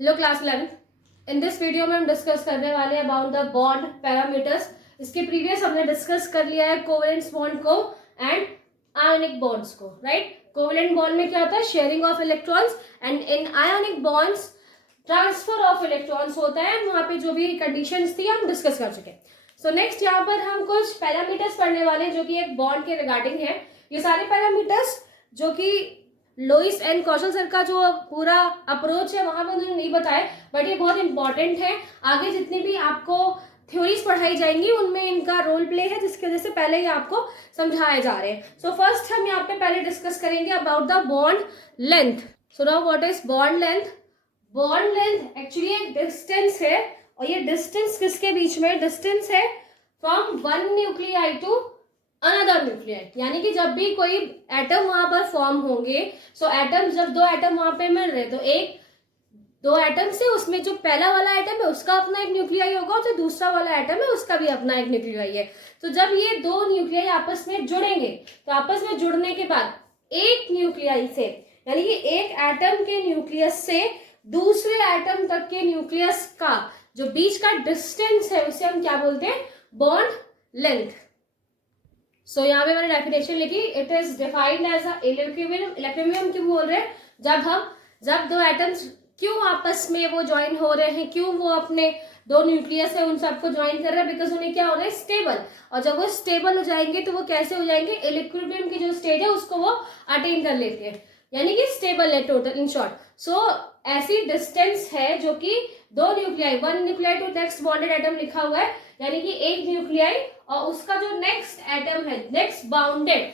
Hello class 11। In this video में हम discuss करने वाले हैं अबाउट द बॉन्ड पैरामीटर्स। इसके प्रीवियस हमने डिस्कस कर लिया है कोवेलेंट बॉन्ड को एंड आयोनिक बॉन्ड्स को, राइट। कोवेलेंट बॉन्ड में क्या होता है? Sharing of electrons, and in ionic bonds transfer of electrons होता है। वहां पे जो भी कंडीशंस थी हम डिस्कस कर चुके। सो नेक्स्ट यहाँ पर हम कुछ पैरामीटर्स पढ़ने वाले हैं जो कि एक बॉन्ड के रिगार्डिंग है। ये सारे पैरामीटर्स जो कि लोइस एंड कौशल सर का जो पूरा अप्रोच है वहां पर उन्होंने नहीं बताया, बट ये बहुत इंपॉर्टेंट है। आगे जितनी भी आपको थ्योरीज पढ़ाई जाएंगी उनमें इनका रोल प्ले है, जिसकी वजह से पहले ही आपको समझाए जा रहे हैं। सो फर्स्ट हम यहाँ पे पहले डिस्कस करेंगे about the bond length. So now what is bond length? Bond length actually एक डिस्टेंस है, और ये डिस्टेंस किसके बीच में? डिस्टेंस है from one nuclei to another nuclei. यानी कि जब भी कोई एटम वहां पर फॉर्म होंगे, सो एटम, जब दो एटम वहां पे मिल रहे तो एक दो एटम से उसमें जो पहला वाला एटम है उसका अपना एक न्यूक्लियाई होगा, और जो दूसरा वाला एटम है उसका भी अपना एक न्यूक्लियाई है। तो जब ये दो न्यूक्लियाई आपस में जुड़ेंगे तो आपस में जुड़ने के बाद एक न्यूक्लियाई से, यानी कि एक एटम के न्यूक्लियस से दूसरे एटम तक के न्यूक्लियस का जो बीच का डिस्टेंस है उसे हम क्या बोलते हैं? Bond length. सो यहाँ पे मैंने डेफिनेशन लिखी, it is defined as equilibrium. Equilibrium क्यों बोल रहे हैं? जब दो एटम्स क्यों आपस में वो ज्वाइन हो रहे हैं, क्यों वो अपने दो न्यूक्लियस है उन सबको ज्वाइन कर रहे हैं? बिकॉज उन्हें क्या हो रहा है? स्टेबल। और जब वो स्टेबल हो जाएंगे तो वो कैसे हो जाएंगे? इक्विलिब्रियम की जो स्टेज है उसको वो अटेन कर लेते हैं, यानी कि स्टेबल है टोटल, इन शॉर्ट। सो ऐसी डिस्टेंस है जो कि दो nuclei, one nuclei to next bonded atom लिखा हुआ है, यानी कि एक न्यूक्लियाई और उसका जो नेक्स्ट एटम है, नेक्स्ट बाउंडेड,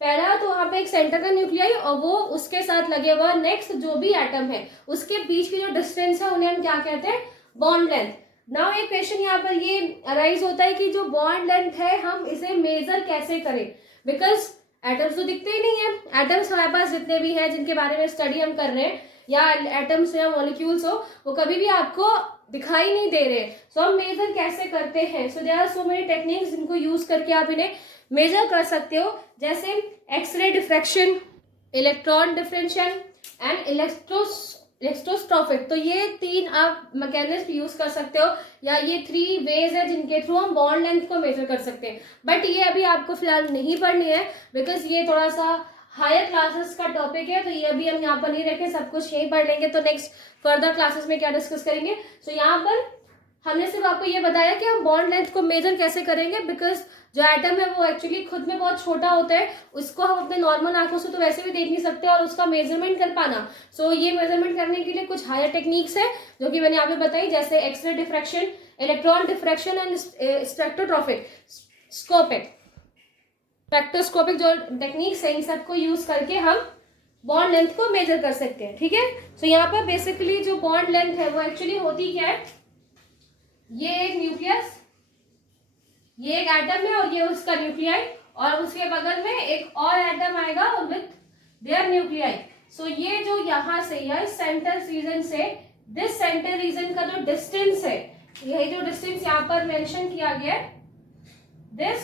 पहला तो वहां पे एक सेंटर का न्यूक्लियाई और वो उसके साथ लगे हुआ नेक्स्ट जो भी एटम है उसके बीच की जो डिस्टेंस है उन्हें हम क्या कहते हैं? Bond length. नाउ एक क्वेश्चन यहाँ पर ये अराइज होता है कि जो बॉन्ड लेंथ है हम इसे मेजर कैसे करें? बिकॉज एटम्स तो दिखते ही नहीं है। एटम्स हमारे पास जितने भी हैं जिनके बारे में स्टडी हम कर रहे हैं, या एटम्स या मॉलिक्यूल्स हो, वो कभी भी आपको दिखाई नहीं दे रहे। सो हम मेजर कैसे करते हैं? So there are so many techniques जिनको यूज करके आप इन्हें मेजर कर सकते हो, जैसे x-ray diffraction, electron differential and electrostrophic. तो ये तीन आप मैकेनिज्म यूज कर सकते हो, या ये थ्री वेज है जिनके थ्रू हम बॉन्ड लेंथ को मेजर कर सकते हैं। बट ये अभी आपको फिलहाल नहीं पढ़नी है, बिकॉज ये थोड़ा सा हायर क्लासेस का टॉपिक है, तो ये अभी हम यहाँ पर नहीं रखें, सब कुछ यही पढ़ लेंगे। तो नेक्स्ट फर्दर क्लासेस में क्या डिस्कस करेंगे। सो यहाँ पर हमने सिर्फ आपको ये बताया कि हम बॉन्ड लेंथ को मेजर कैसे करेंगे, बिकॉज जो एटम है वो एक्चुअली खुद में बहुत छोटा होता है, उसको हम अपने नॉर्मल आंखों से तो वैसे भी देख नहीं सकते, और उसका मेजरमेंट कर पाना, सो ये मेजरमेंट करने के लिए कुछ हायर टेक्निक्स है जो कि मैंने यहाँ पे बताई, जैसे x-ray diffraction, electron diffraction and spectrotropic spectroscopic जो टेक्निक्स है, इन सबको यूज करके हम बॉन्ड लेंथ को मेजर कर सकते हैं। ठीक है। सो यहाँ पर बेसिकली जो बॉन्ड लेंथ है वो एक्चुअली होती क्या है? ये एक न्यूक्लियस, ये एक एटम है और ये उसका न्यूक्लियाई, और उसके बगल में एक और एटम आएगा विथ देयर न्यूक्लियाई। सो ये जो यहाँ से या सेंटर रीजन से दिस सेंटर रीजन का जो डिस्टेंस है, यही जो डिस्टेंस यहाँ पर मेंशन किया गया है, दिस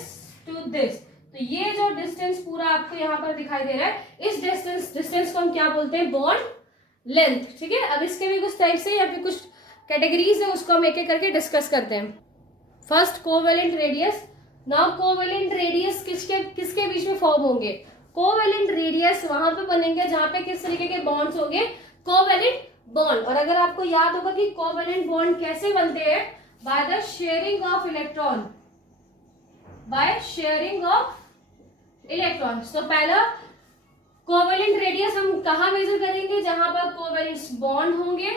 टू दिस, तो ये जो डिस्टेंस पूरा आपको यहाँ पर दिखाई दे रहा है, इस डिस्टेंस को हम क्या बोलते हैं? Bond length. ठीक है। अब इसके भी कुछ टाइप से या फिर कुछ कैटेगरीज है, उसको हम एक एक करके डिस्कस करते हैं। First covalent radius. Now covalent radius किसके बीच में फॉर्म होंगे? कोवेलेंट रेडियस वहां पे बनेंगे जहां पे किस तरीके के बॉन्ड्स होंगे? Covalent bond. और अगर आपको याद होगा कि कोवेलेंट बॉन्ड कैसे बनते हैं? By the sharing of electron, by sharing of electrons. तो पहला कोवेलेंट रेडियस हम कहाँ मेजर करेंगे? जहां पर कोवेलेंट बॉन्ड होंगे,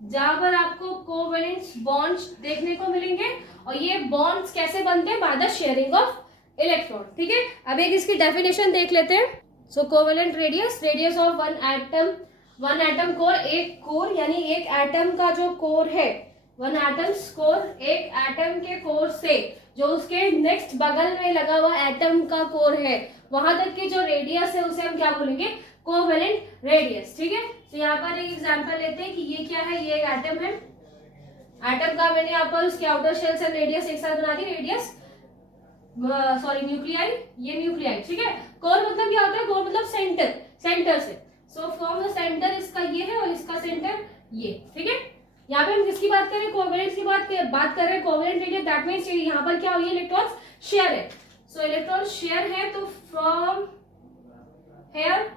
जहां पर आपको कोवेलेंट बॉन्ड्स देखने को मिलेंगे, और ये बॉन्ड्स कैसे बनते हैं? By the sharing of electron. ठीक है। अब एक इसकी डेफिनेशन देख लेते हैं। So covalent radius of one atom core, एक कोर यानी एक एटम का जो कोर है, वन एटम्स कोर, एक एटम के कोर से जो उसके नेक्स्ट बगल में लगा हुआ एटम का कोर है, वहां तक की जो रेडियस है उसे हम क्या बोलेंगे? Covalent radius. ठीक है। तो यहाँ पर एक एग्जांपल लेते हैं कि ये क्या है? ये एक एटम है। एटम का मैंने यहाँ पर उसके आउटर शेल से रेडियस एक साथ बना दी, रेडियस सॉरी न्यूक्लियाई, ये न्यूक्लियाई। ठीक है। कोर मतलब क्या होता है? कोर मतलब सेंटर से। सो फ्रॉम द सेंटर इसका ये है और इसका सेंटर ये, ठीक है। यहाँ पे हम किसकी बात कर रहे हैं, कोवेलेंट की बात कर रहे हैं, कोवेलेंट रेडियस, दैट मीन्स यहाँ पर क्या हो, ये इलेक्ट्रॉन शेयर है। सो इलेक्ट्रॉन शेयर है तो फ्रॉम हेयर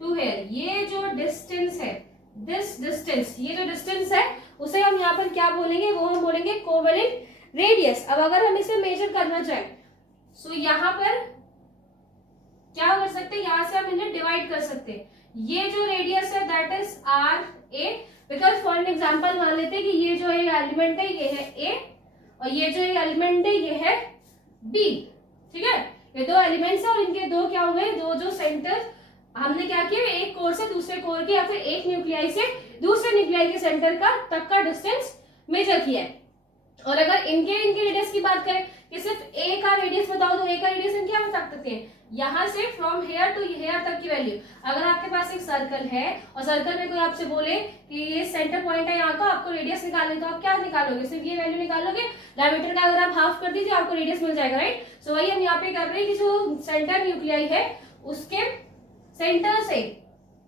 टू हेयर ये जो डिस्टेंस है, दिस डिस्टेंस, ये जो डिस्टेंस है उसे हम यहाँ पर क्या बोलेंगे, वो हम बोलेंगे कोवेलेंट रेडियस। अब अगर हम इसे मेजर करना चाहें सो यहाँ पर क्या कर सकते हैं, यहाँ से हम इन्हें डिवाइड कर सकते हैं। ये जो रेडियस है that is R A, because for an example मान लेते हैं कि ये जो एलिमेंट है ये है ए और ये जो एलिमेंट है ये है बी, ठीक है। ये दो एलिमेंट्स है और इनके दो क्या हुए, दो जो सेंटर हमने क्या किया, एक कोर से दूसरे कोर के या फिर एक न्यूक्लियाई से दूसरे न्यूक्लियाई के सेंटर का तक का डिस्टेंस मेजर किया है। और अगर इनके रेडियस की बात करें कि सिर्फ ए का रेडियस बताओ तो ए का रेडियस हम क्या बता सकते हैं, यहाँ से फ्रॉम हेयर टू हेयर तक की वैल्यू। अगर आपके पास एक सर्कल है और सर्कल में कोई आपसे बोले कि ये सेंटर पॉइंट है यहाँ का, आपको रेडियस निकालने तो आप क्या निकालोगे, सिर्फ ये वैल्यू निकालोगे। डायमीटर का अगर आप हाफ कर दीजिए आपको रेडियस मिल जाएगा, राइट। सो वही हम यहाँ पे कर रहे हैं कि जो सेंटर न्यूक्लियाई है उसके सेंटर से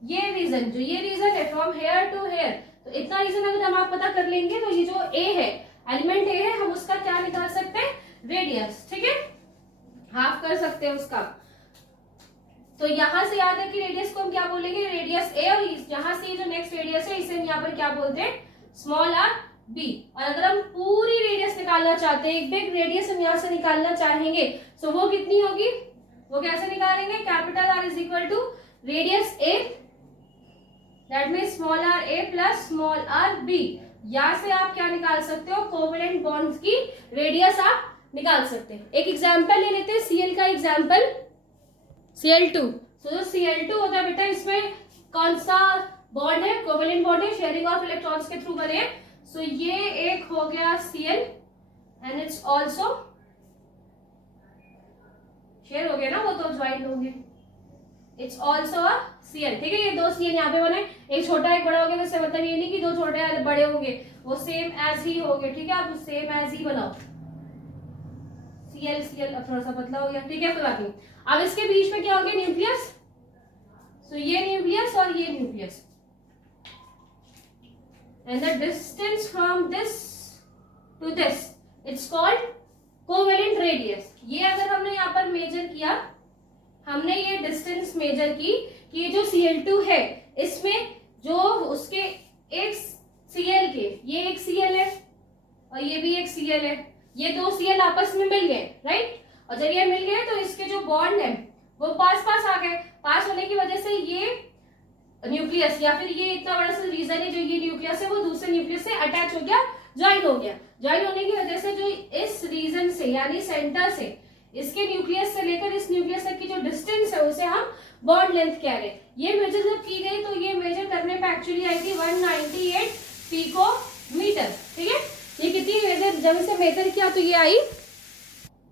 ये रीजन, जो ये रीजन है फ्रॉम हेयर टू हेयर, तो इतना रीजन अगर हम आप पता कर लेंगे तो ये जो ए है, एलिमेंट ए है, हम उसका क्या निकाल सकते हैं, रेडियस, ठीक है, हाफ कर सकते हैं उसका। तो यहां से याद है कि रेडियस को हम क्या बोलेंगे, रेडियस ए, और यहां से जो नेक्स्ट रेडियस है इसे हम यहाँ पर क्या बोलते हैं, स्मॉल आर बी। और अगर हम पूरी रेडियस निकालना चाहते हैं, एक बिग रेडियस हम यहाँ से निकालना चाहेंगे, सो वो कितनी होगी, वो कैसे निकालेंगे, capital R is equal to radius A, that means small R A plus small R B. यहाँ से आप क्या निकाल सकते हो, कोवेलेंट बॉन्ड्स की रेडियस आप निकाल सकते हैं। एक एग्जांपल ले लेते हैं, सीएल का एग्जांपल, Cl2। तो जो Cl2 होता है बेटा, इसमें कौन सा बॉन्ड है, कोवेलेंट बॉन्ड है, शेयरिंग ऑफ इलेक्ट्रॉन्स के थ्रू बने हैं। सो ये एक हो गया Cl and it's also share हो गया ना, वो तो ज्वाइन होंगे, इट्स ऑल्सो अ Cl, ठीक है। ये दो Cl यहाँ पे बने, एक छोटा एक बड़ा हो गया, वैसे मतलब ये नहीं कि दो छोटे बड़े होंगे, वो सेम एज ही होंगे, ठीक है। आप सेम एज ही बनाओ, Cl अब थोड़ा सा पतला हो गया, ठीक है, कोई बात नहीं। अब इसके बीच में क्या हो गया, न्यूक्लियस। सो ये न्यूक्लियस और ये nucleus, and the distance from this to this it's called covalent radius. ये अगर हमने यहाँ पर मेजर किया, हमने ये डिस्टेंस मेजर की कि ये जो Cl2 है इसमें जो उसके एक Cl के, ये एक Cl है और ये भी एक Cl है, ये दो Cl आपस में मिल गए, राइट। और जब ये मिल गए तो इसके जो बॉन्ड है वो पास पास आ गए, पास होने की वजह से ये न्यूक्लियस या फिर ये इतना बड़ा सा रीजन है, जो ये न्यूक्लियस है वो दूसरे न्यूक्लियस से अटैच हो गया, ज्वाइन हो गया। ज्वाइन होने की वजह से जो इस रीजन से यानी सेंटर से इसके न्यूक्लियस से लेकर इस न्यूक्लियस तक की जो डिस्टेंस है उसे हम बॉन्ड लेंथ कह रहे हैं। ये मेजर जब की गई तो ये मेजर करने पे एक्चुअली आई थी 198 पिकोमीटर, ठीक है। ये कितनी मेजर, जब इसे मेजर किया तो ये आई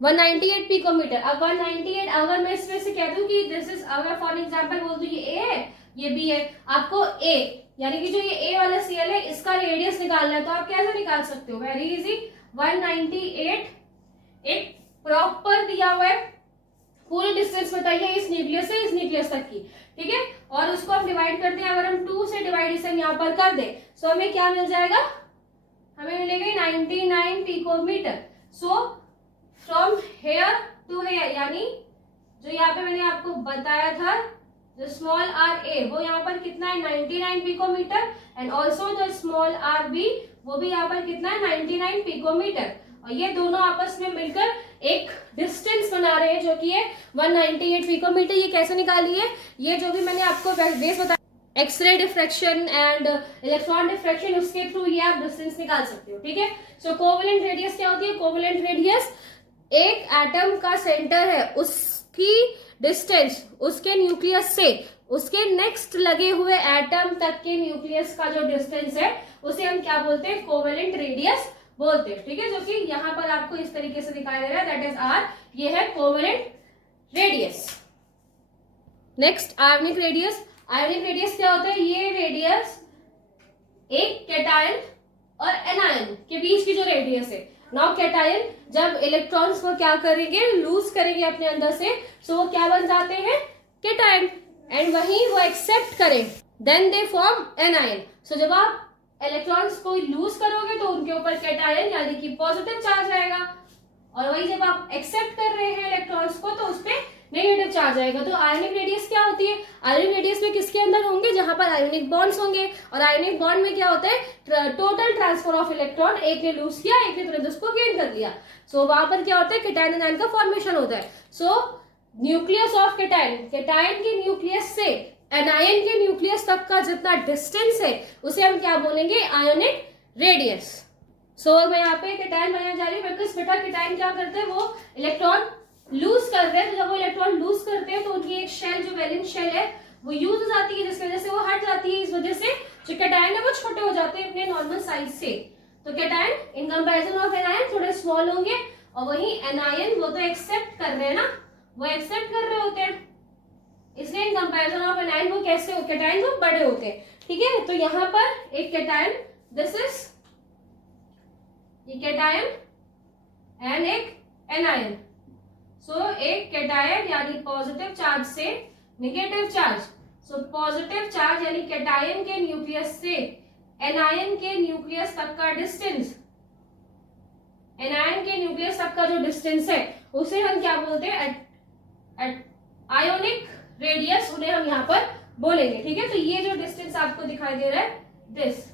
198 पिकोमीटर। अब 198 अगर मैं इसमें से कह दूं कि दिस इज, अगर फॉर एग्जांपल बोल दूं ये ए है ये बी है, आपको ए यानी कि जो ये ए वाला Cl है इसका रेडियस निकालना है, तो आप कैसे निकाल सकते हो, वेरी इजी। 198 एक प्रॉपर दिया हुआ है, पूरी डिस्टेंस बताइए इस न्यूक्लियस से इस न्यूक्लियस तक की, ठीक है। और उसको हम डिवाइड करते हैं, अगर हम 2 से डिवाइड इसे यहाँ पर कर दे सो हमें क्या मिल जाएगा, हमें मिलेगा 99 picometer. So from here to here, यानी जो यहाँ पे मैंने आपको बताया था जो स्मॉल आर ए वो यहाँ पर कितना है 99 पिकोमीटर, एंड ऑल्सो जो स्मॉल आर बी वो भी यहाँ पर कितना है 99 पिकोमीटर। और ये दोनों आपस में मिलकर एक डिस्टेंस बना रहे हैं जो कि है 198 पिकोमीटर। ये कैसे निकाली है, ये जो भी मैंने आपको बेस बताया X ray diffraction and electron diffraction, उसके थ्रू ये आप डिस्टेंस निकाल सकते हो, ठीक है। सो कोवेलेंट रेडियस क्या होती है, कोवेलेंट रेडियस एक एटम का सेंटर है उसकी डिस्टेंस उसके न्यूक्लियस से उसके नेक्स्ट लगे हुए एटम तक के न्यूक्लियस का जो डिस्टेंस है उसे हम क्या बोलते हैं, कोवेलेंट रेडियस बोलते हैं, ठीक है। जो कि यहाँ पर आपको इस तरीके से दिखाई दे रहा है, दैट इज आर, ये है covalent radius. Next ionic radius. Ionic radius क्या होता है, ये रेडियस एक कैटायन और एनायन के बीच की जो रेडियस है। नाउ कैटायन जब इलेक्ट्रॉन्स को क्या करेंगे, लूज करेंगे अपने अंदर से, सो वो क्या बन जाते हैं, कैटायन, एंड वही वो एक्सेप्ट करें देन दे फॉर्म एनायन। सो जब आप इलेक्ट्रॉन्स को लूज करोगे तो उनके ऊपर कैटायन यानी कि पॉजिटिव चार्ज आएगा, और वही जब आप एक्सेप्ट कर रहे हैं इलेक्ट्रॉन्स को तो उस पर नेगेटिव चार्ज आएगा। तो आयनिक रेडियस क्या होती है? आयनिक रेडियस में किसके अंदर होंगे? जहां पर आयनिक बॉन्ड्स होंगे, और आयनिक बॉन्ड में क्या होता है? टोटल ट्रांसफर ऑफ इलेक्ट्रॉन, एक ने लूज किया, एक ने तुरंत उसको गेन कर लिया। सो वहां पर क्या होता है? कैटायन आयन का फॉर्मेशन होता है। सो न्यूक्लियस ऑफ कैटायन, कैटायन के न्यूक्लियस से एनायन के न्यूक्लियस तक का जितना डिस्टेंस है उसे हम क्या बोलेंगे? Ionic radius. सो मैं यहाँ पे कैटायन बनाने जा रही हूँ बिकॉज बेटा कैटायन क्या करते हैं? वो इलेक्ट्रॉन लूज करते हैं। तो जब वो इलेक्ट्रॉन लूज करते हैं तो उनकी एक शेल जो वैलेंस शेल है वो यूज हो जाती है, जिसकी वजह से वो हट जाती है। इस वजह से जो कैटायन है वो छोटे हो जाते हैं अपने नॉर्मल साइज से। तो cation in comparison of anion थोड़े स्मॉल होंगे, और वही एनायन वो तो एक्सेप्ट कर रहे हैं ना, वो एक्सेप्ट कर रहे होते हैं, इसलिए इन कंपैरिजन ऑफ एनायन वो कैसे हो? कैटायन वो बड़े होते हैं। ठीक है, तो यहाँ पर एक कैटायन, दिस इज ये कैटायन एंड एक एनायन। सो एक कैटायन यानी पॉजिटिव चार्ज से negative charge, so positive charge यानी कैटायन के न्यूक्लियस से एनायन के न्यूक्लियस तक का डिस्टेंस, एनायन के न्यूक्लियस तक का जो डिस्टेंस है उसे हम क्या बोलते हैं? आयोनिक रेडियस उन्हें हम यहाँ पर बोलेंगे। ठीक है, तो ये जो डिस्टेंस आपको दिखाई दे रहा है दिस,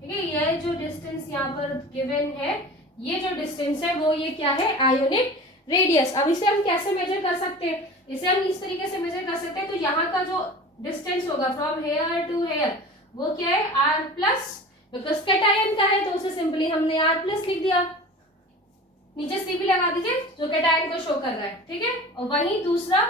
ठीक है, ये जो डिस्टेंस यहाँ पर गिवन है, ये जो डिस्टेंस है वो ये क्या है? Ionic radius. अब इसे हम कैसे मेजर कर सकते हैं? इसे हम इस तरीके से मेजर कर सकते हैं। तो यहाँ का जो डिस्टेंस होगा फ्रॉम हेयर टू हेयर वो क्या है? आर प्लस, बिकॉज कैटायन का है तो उसे सिंपली हमने आर प्लस लिख दिया। नीचे सी भी लगा दीजिए जो कैटायन को शो कर रहा है। ठीक है, और वहीं दूसरा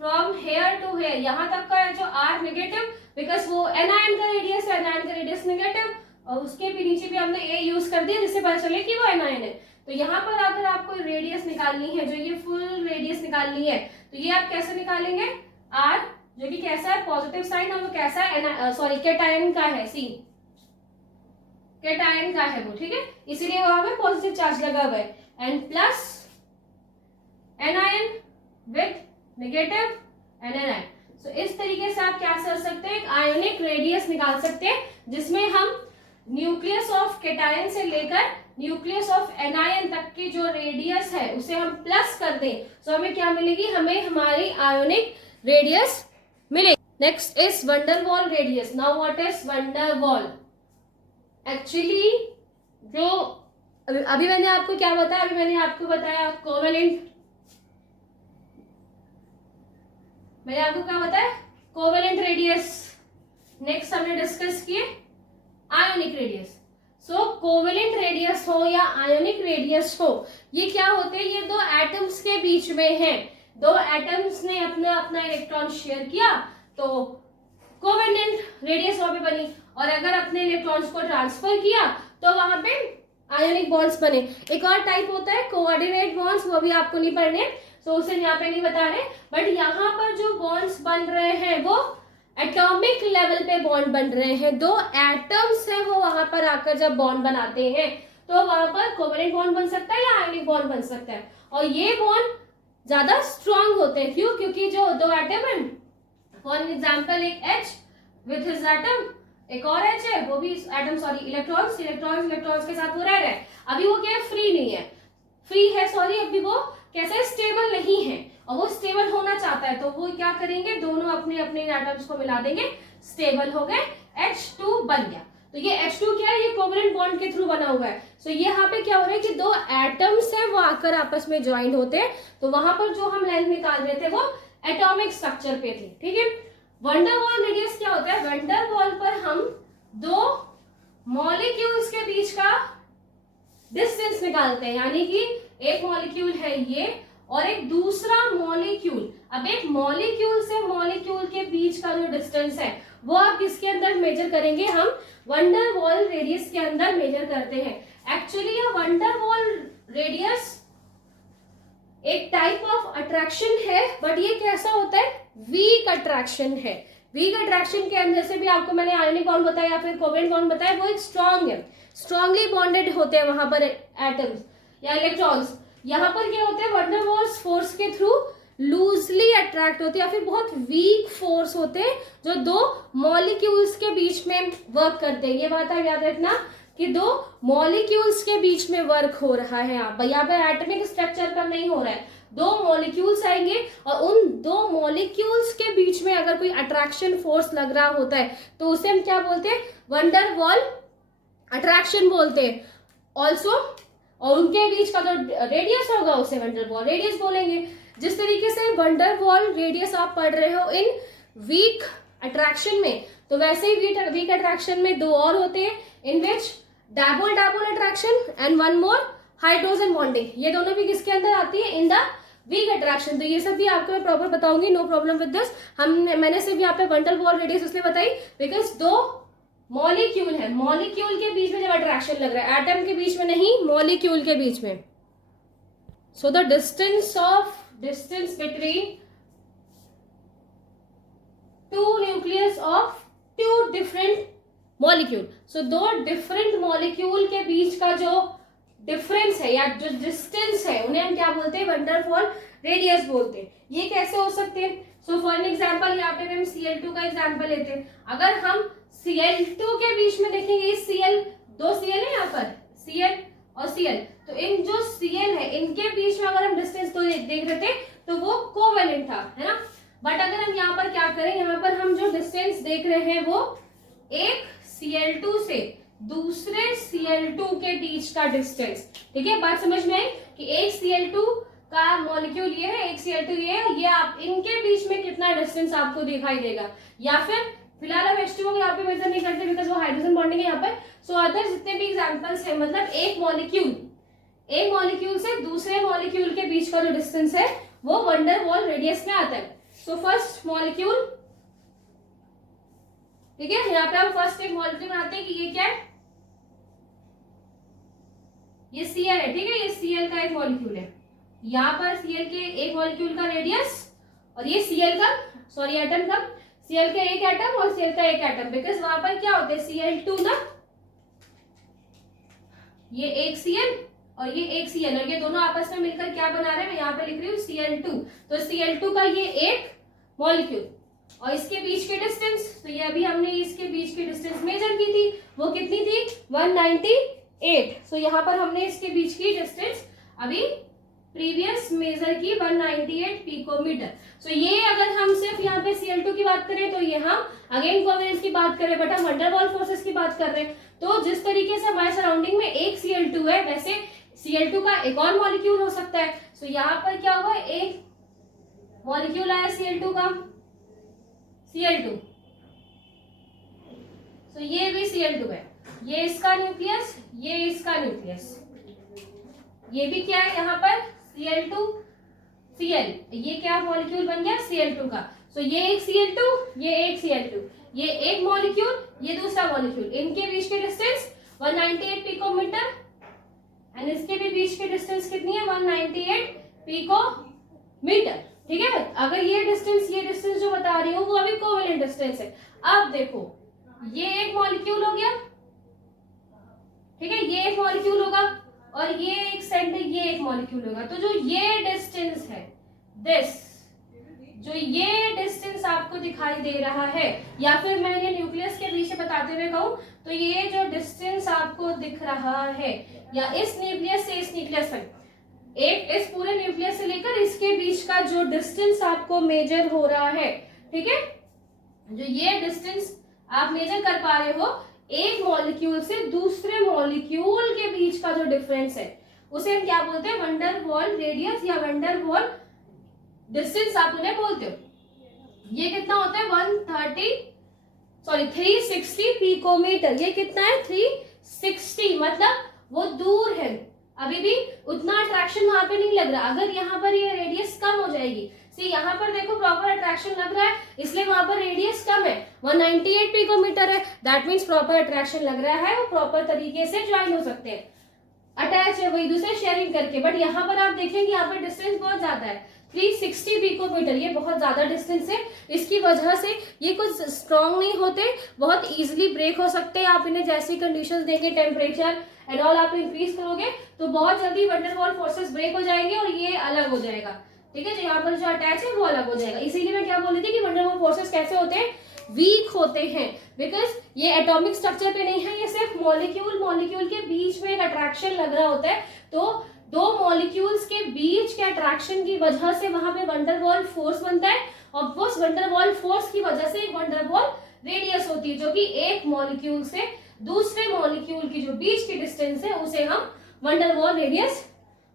फ्रॉम हेयर टू हेयर यहाँ तक का है जो आर नेगेटिव, बिकॉज वो एनायन का रेडियस है, एनायन का रेडियस नेगेटिव, और उसके भी नीचे भी हमने ए यूज कर दिया जिससे पता चले कि वो एनायन है। तो यहाँ पर अगर आपको रेडियस निकालनी है, जो ये फुल रेडियस निकालनी है, तो ये आप कैसे निकालेंगे? आर जो कि कैसा है? पॉजिटिव साइन, और वो कैसा है? सॉरी कैटायन का है, सी कैटायन का है वो। ठीक है, इसीलिए वहां पे पॉजिटिव चार्ज लगा हुआ है, and plus anion with negative anion. So इस तरीके से आप क्या कर सकते हैं? एक आयोनिक रेडियस निकाल सकते हैं जिसमें हम न्यूक्लियस ऑफ कैटायन से लेकर न्यूक्लियस ऑफ एनायन तक की जो रेडियस है उसे हम प्लस कर दें। सो हमें क्या मिलेगी? हमें हमारी आयोनिक रेडियस मिलेगी। Next is van der Waals radius. Now what is van der Waals? Actually जो अभी मैंने आपको क्या बताया? अभी मैंने आपको बताया कोवेलेंट, मैंने आपको क्या बताया? Covalent radius. नेक्स्ट हमने डिस्कस किए आयोनिक रेडियस। सो कोवेलेंट रेडियस हो या आयोनिक रेडियस हो, ये क्या होते हैं? ये दो एटम्स के बीच में है, दो एटम्स ने अपना अपना इलेक्ट्रॉन शेयर किया तो कोवेलेंट रेडियस वहां पे बनी, और अगर अपने इलेक्ट्रॉन्स को ट्रांसफर किया तो वहां पे आयोनिक बॉन्ड्स बने। एक और टाइप होता है कोऑर्डिनेट बॉन्ड्स, वो भी आपको नहीं पढ़ने, तो उसे यहाँ पे नहीं बता रहे, बट यहाँ पर जो बॉन्ड्स बन रहे हैं वो एटॉमिक लेवल पे बॉन्ड बन रहे हैं। दो एटम्स हैं वो वहां पर आकर जब बॉन्ड बनाते हैं तो वहां पर कोवेलेंट बॉन्ड बन सकता है या आयोनिक बॉन्ड बन सकता है, और ये बॉन्ड ज्यादा स्ट्रांग होते हैं। क्यों? क्योंकि जो दो एटम है, फॉर एग्जाम्पल एक H विथ हिज एटम, एक और H है वो भी एटम, सॉरी इलेक्ट्रॉन्स इलेक्ट्रॉन्स के साथ वो रह रहे हैं। अभी वो क्या है? फ्री नहीं है, फ्री है सॉरी, अभी वो कैसे? स्टेबल नहीं है, और वो स्टेबल होना चाहता है तो वो क्या करेंगे? दोनों अपने अपने एटम्स को मिला देंगे, स्टेबल हो गए, H2 बन गया। तो ये H2 क्या है? ये कोवेलेंट बॉन्ड के थ्रू बना हुआ है। सो यहाँ पे क्या हो रहा है कि दो एटम्स हैं वो आकर आपस में ज्वाइंट होते हैं, तो वहां पर जो हम लेंथ निकाल रहे थे वो एटॉमिक स्ट्रक्चर पे थी। ठीक है, वंडरवॉल रेडियस क्या होता है? वंडरवॉल पर हम दो मॉलिक्यूल्स के बीच का डिस्टेंस निकालते हैं, यानी कि एक मॉलिक्यूल है ये और एक दूसरा मॉलिक्यूल। अब एक मॉलिक्यूल से मॉलिक्यूल के बीच का जो डिस्टेंस है वो आप किसके अंदर मेजर करेंगे? हम वंडरवॉल रेडियस के अंदर मेजर करते हैं। एक्चुअली ये वंडरवॉल रेडियस एक टाइप ऑफ अट्रैक्शन है, बट ये कैसा होता है? वीक अट्रैक्शन है। वीक अट्रैक्शन के अंदर से भी आपको मैंने आयोनिक बॉन्ड बताया या फिर कोवेलेंट बॉन्ड बताया, वो एक स्ट्रॉन्ग है, स्ट्रांगली बॉन्डेड होते हैं वहां पर एटम्स या इलेक्ट्रॉन्स। यहाँ पर क्या होते हैं? वंडरवॉल्स फोर्स के थ्रू लूजली अट्रैक्ट होते हैं या फिर बहुत वीक फोर्स होते हैं जो दो मॉलिक्यूल्स के बीच में वर्क करते हैं। ये बात आप याद रखना कि दो मॉलिक्यूल्स के बीच में वर्क हो रहा है। यहाँ पे एटॉमिक स्ट्रक्चर पर नहीं हो रहा है, दो मॉलिक्यूल्स आएंगे और उन दो मॉलिक्यूल्स के बीच में अगर कोई अट्रैक्शन फोर्स लग रहा होता है तो उसे हम क्या बोलते हैं, वंडर वॉल अट्रैक्शन बोलते हैं। ऑल्सो और उनके बीच का जो रेडियस होगा उसे वंडर वॉल रेडियस बोलेंगे। जिस तरीके से वंडर वॉल रेडियस आप पढ़ रहे हो इन वीक अट्रैक्शन में, तो वैसे ही वीक अट्रैक्शन में दो और होते हैं, in which dipole dipole attraction and one more hydrogen bonding. ये दोनों भी किसके अंदर आती है, इन द वीक अट्रैक्शन। तो ये सब भी आपको मैं प्रॉपर बताऊंगी, नो प्रॉब्लम विद दिस। मैंने सिर्फ यहाँ पे वंडर वॉल रेडियस इसलिए बताई बिकॉज दो मॉलिक्यूल है, मॉलिक्यूल के बीच में जब अट्रैक्शन लग रहा है, एटम के बीच में नहीं, मॉलिक्यूल के बीच में। So the distance between two nucleus of two different molecule. So दो डिफरेंट मॉलिक्यूल के बीच का जो डिफरेंस है या जो डिस्टेंस है उन्हें हम क्या बोलते हैं, वंडर वॉल रेडियस बोलते हैं। ये कैसे हो सकते हैं, सो फॉर एन एग्जाम्पल यहाँ पे हम Cl2 का एग्जाम्पल लेते हैं। अगर हम Cl2 के बीच में देखेंगे, Cl दो Cl है यहाँ पर, Cl और Cl, तो इन जो Cl है इनके बीच में अगर हम डिस्टेंस तो देख रहे थे तो वो कोवेलेंट था, है ना। बट अगर हम यहाँ पर क्या करें, यहाँ पर हम जो डिस्टेंस देख रहे हैं वो एक Cl2 से दूसरे Cl2 के बीच का डिस्टेंस। ठीक है, बात समझ में आई कि एक Cl2 का मॉलिक्यूल ये है, एक Cl2 ये है, ये आप इनके बीच में कितना डिस्टेंस आपको दिखाई देगा। या फिर फिलहाल हम H2O को यहाँ पे मेजर नहीं करते बिकॉज वो हाइड्रोजन बॉन्डिंग है यहाँ पे। सो अदर जितने भी एग्जांपल्स है, मतलब एक मॉलिक्यूल से दूसरे मॉलिक्यूल के बीच का जो डिस्टेंस है वो वंडर वॉल रेडियस में आता है। सो फर्स्ट मॉलिक्यूल, ठीक है, यहाँ पे हम फर्स्ट एक मॉलिक्यूल बनाते हैं कि ये क्या है, ये Cl है। ठीक है, ये Cl का एक मॉलिक्यूल है, यहाँ पर Cl के एक मॉलिक्यूल का रेडियस और ये Cl का, सॉरी एटम का, Cl का एक एटम और Cl का एक एटम, बिकॉज वहां पर क्या होते हैं Cl2 ना, ये एक Cl और ये एक Cl और ये दोनों आपस में मिलकर क्या बना रहे हैं, मैं यहाँ पे लिख रही हूँ Cl2। तो Cl2 का ये एक मॉलिक्यूल और इसके बीच के डिस्टेंस, तो ये अभी हमने इसके बीच की डिस्टेंस मेजर की थी, वो कितनी थी 198। सो यहाँ पर हमने इसके बीच की डिस्टेंस अभी प्रीवियस मेजर की 198 पिकोमीटर। सो ये अगर हम सिर्फ यहाँ पे Cl2 की बात करें तो ये हम अगेन कोवेलेंस की बात करें, बट हम वंडर वॉल फोर्सेस की बात कर रहे हैं। तो जिस तरीके से हमारे सराउंडिंग में एक Cl2 है, वैसे Cl2 का एक और मॉलिक्यूल हो सकता है। सो यहाँ पर क्या हुआ, एक मॉलिक्यूल आया Cl2 का, Cl2, तो ये भी Cl2 है, ये इसका न्यूक्लियस, ये इसका न्यूक्लियस, ये भी क्या है यहाँ पर Cl2 Cl, ये क्या मॉलिक्यूल बन गया Cl2 का। सो ये एक Cl2, ये एक Cl2, ये एक मॉलिक्यूल, ये दूसरा मॉलिक्यूल, इनके बीच के डिस्टेंस 198 पिकोमीटर एंड इसके भी बीच की डिस्टेंस कितनी है 198 पिकोमीटर। ठीक है, अगर ये डिस्टेंस जो बता रही हूँ वो अभी कोवेलेंट डिस्टेंस है। अब देखो ये एक मॉलिक्यूल हो गया, ठीक है, ये एक मॉलिक्यूल होगा और ये एक सेंटर, ये एक मॉलिक्यूल होगा। तो जो ये डिस्टेंस है, जो ये डिस्टेंस आपको दिखाई दे रहा है, या फिर मैं ये न्यूक्लियस के बीच बताते हुए कहूँ तो ये जो डिस्टेंस आपको दिख रहा है, या इस न्यूक्लियस से इस न्यूक्लियस तक, एक इस पूरे न्यूक्लियस से लेकर इसके बीच का जो डिस्टेंस आपको मेजर हो रहा है, ठीक है, जो ये डिस्टेंस आप मेजर कर पा रहे हो, एक मॉलिक्यूल से दूसरे मॉलिक्यूल के बीच का जो डिफरेंस है उसे हम क्या बोलते हैं, वंडर वॉल रेडियस या वंडर वॉल डिस्टेंस आप उन्हें बोलते हो। ये कितना होता है 360 पिकोमीटर। ये कितना है 360, मतलब वो दूर है, अभी भी उतना अट्रैक्शन वहां पे नहीं लग रहा। अगर यहाँ पर ये रेडियस कम हो जाएगी, सी यहाँ पर देखो प्रॉपर अट्रैक्शन लग रहा है, इसलिए वहां पर रेडियस कम है, 198 पिकोमीटर है, दैट मीन्स प्रॉपर अट्रैक्शन लग रहा है, वो प्रॉपर तरीके से ज्वाइन हो सकते हैं, अटैच है वही दूसरे शेयरिंग करके। बट यहाँ पर आप देखेंगे यहाँ पर डिस्टेंस बहुत ज्यादा है, 360 पिकोमीटर, ये बहुत ज्यादा डिस्टेंस है। इसकी वजह से ये कुछ स्ट्रॉन्ग नहीं होते, बहुत इजीली ब्रेक हो सकते हैं। आप इन्हें जैसी कंडीशंस देंगे, टेम्परेचर एंड ऑल आप इंक्रीज करोगे तो बहुत जल्दी वंडर वॉल फोर्सेस ब्रेक हो जाएंगे और ये अलग हो जाएगा। ठीक है, जो यहाँ पर जो अटैच है वो अलग हो जाएगा। इसीलिए मैं क्या बोल रही थी कि वंडरवॉल फोर्सेस कैसे होते हैं, वीक होते हैं, बिकॉज ये एटॉमिक स्ट्रक्चर पे नहीं है, ये सिर्फ मॉलिक्यूल के बीच में एक अट्रैक्शन लग रहा होता है। तो दो मॉलिक्यूल्स के बीच के अट्रैक्शन की वजह से वहां पे वंडरवॉल फोर्स बनता है, और उस वंडरवॉल फोर्स की वजह से एक वंडरवॉल रेडियस होती है, जो कि एक मॉलिक्यूल से दूसरे मॉलिक्यूल की जो बीच की डिस्टेंस है उसे हम वंडरवॉल रेडियस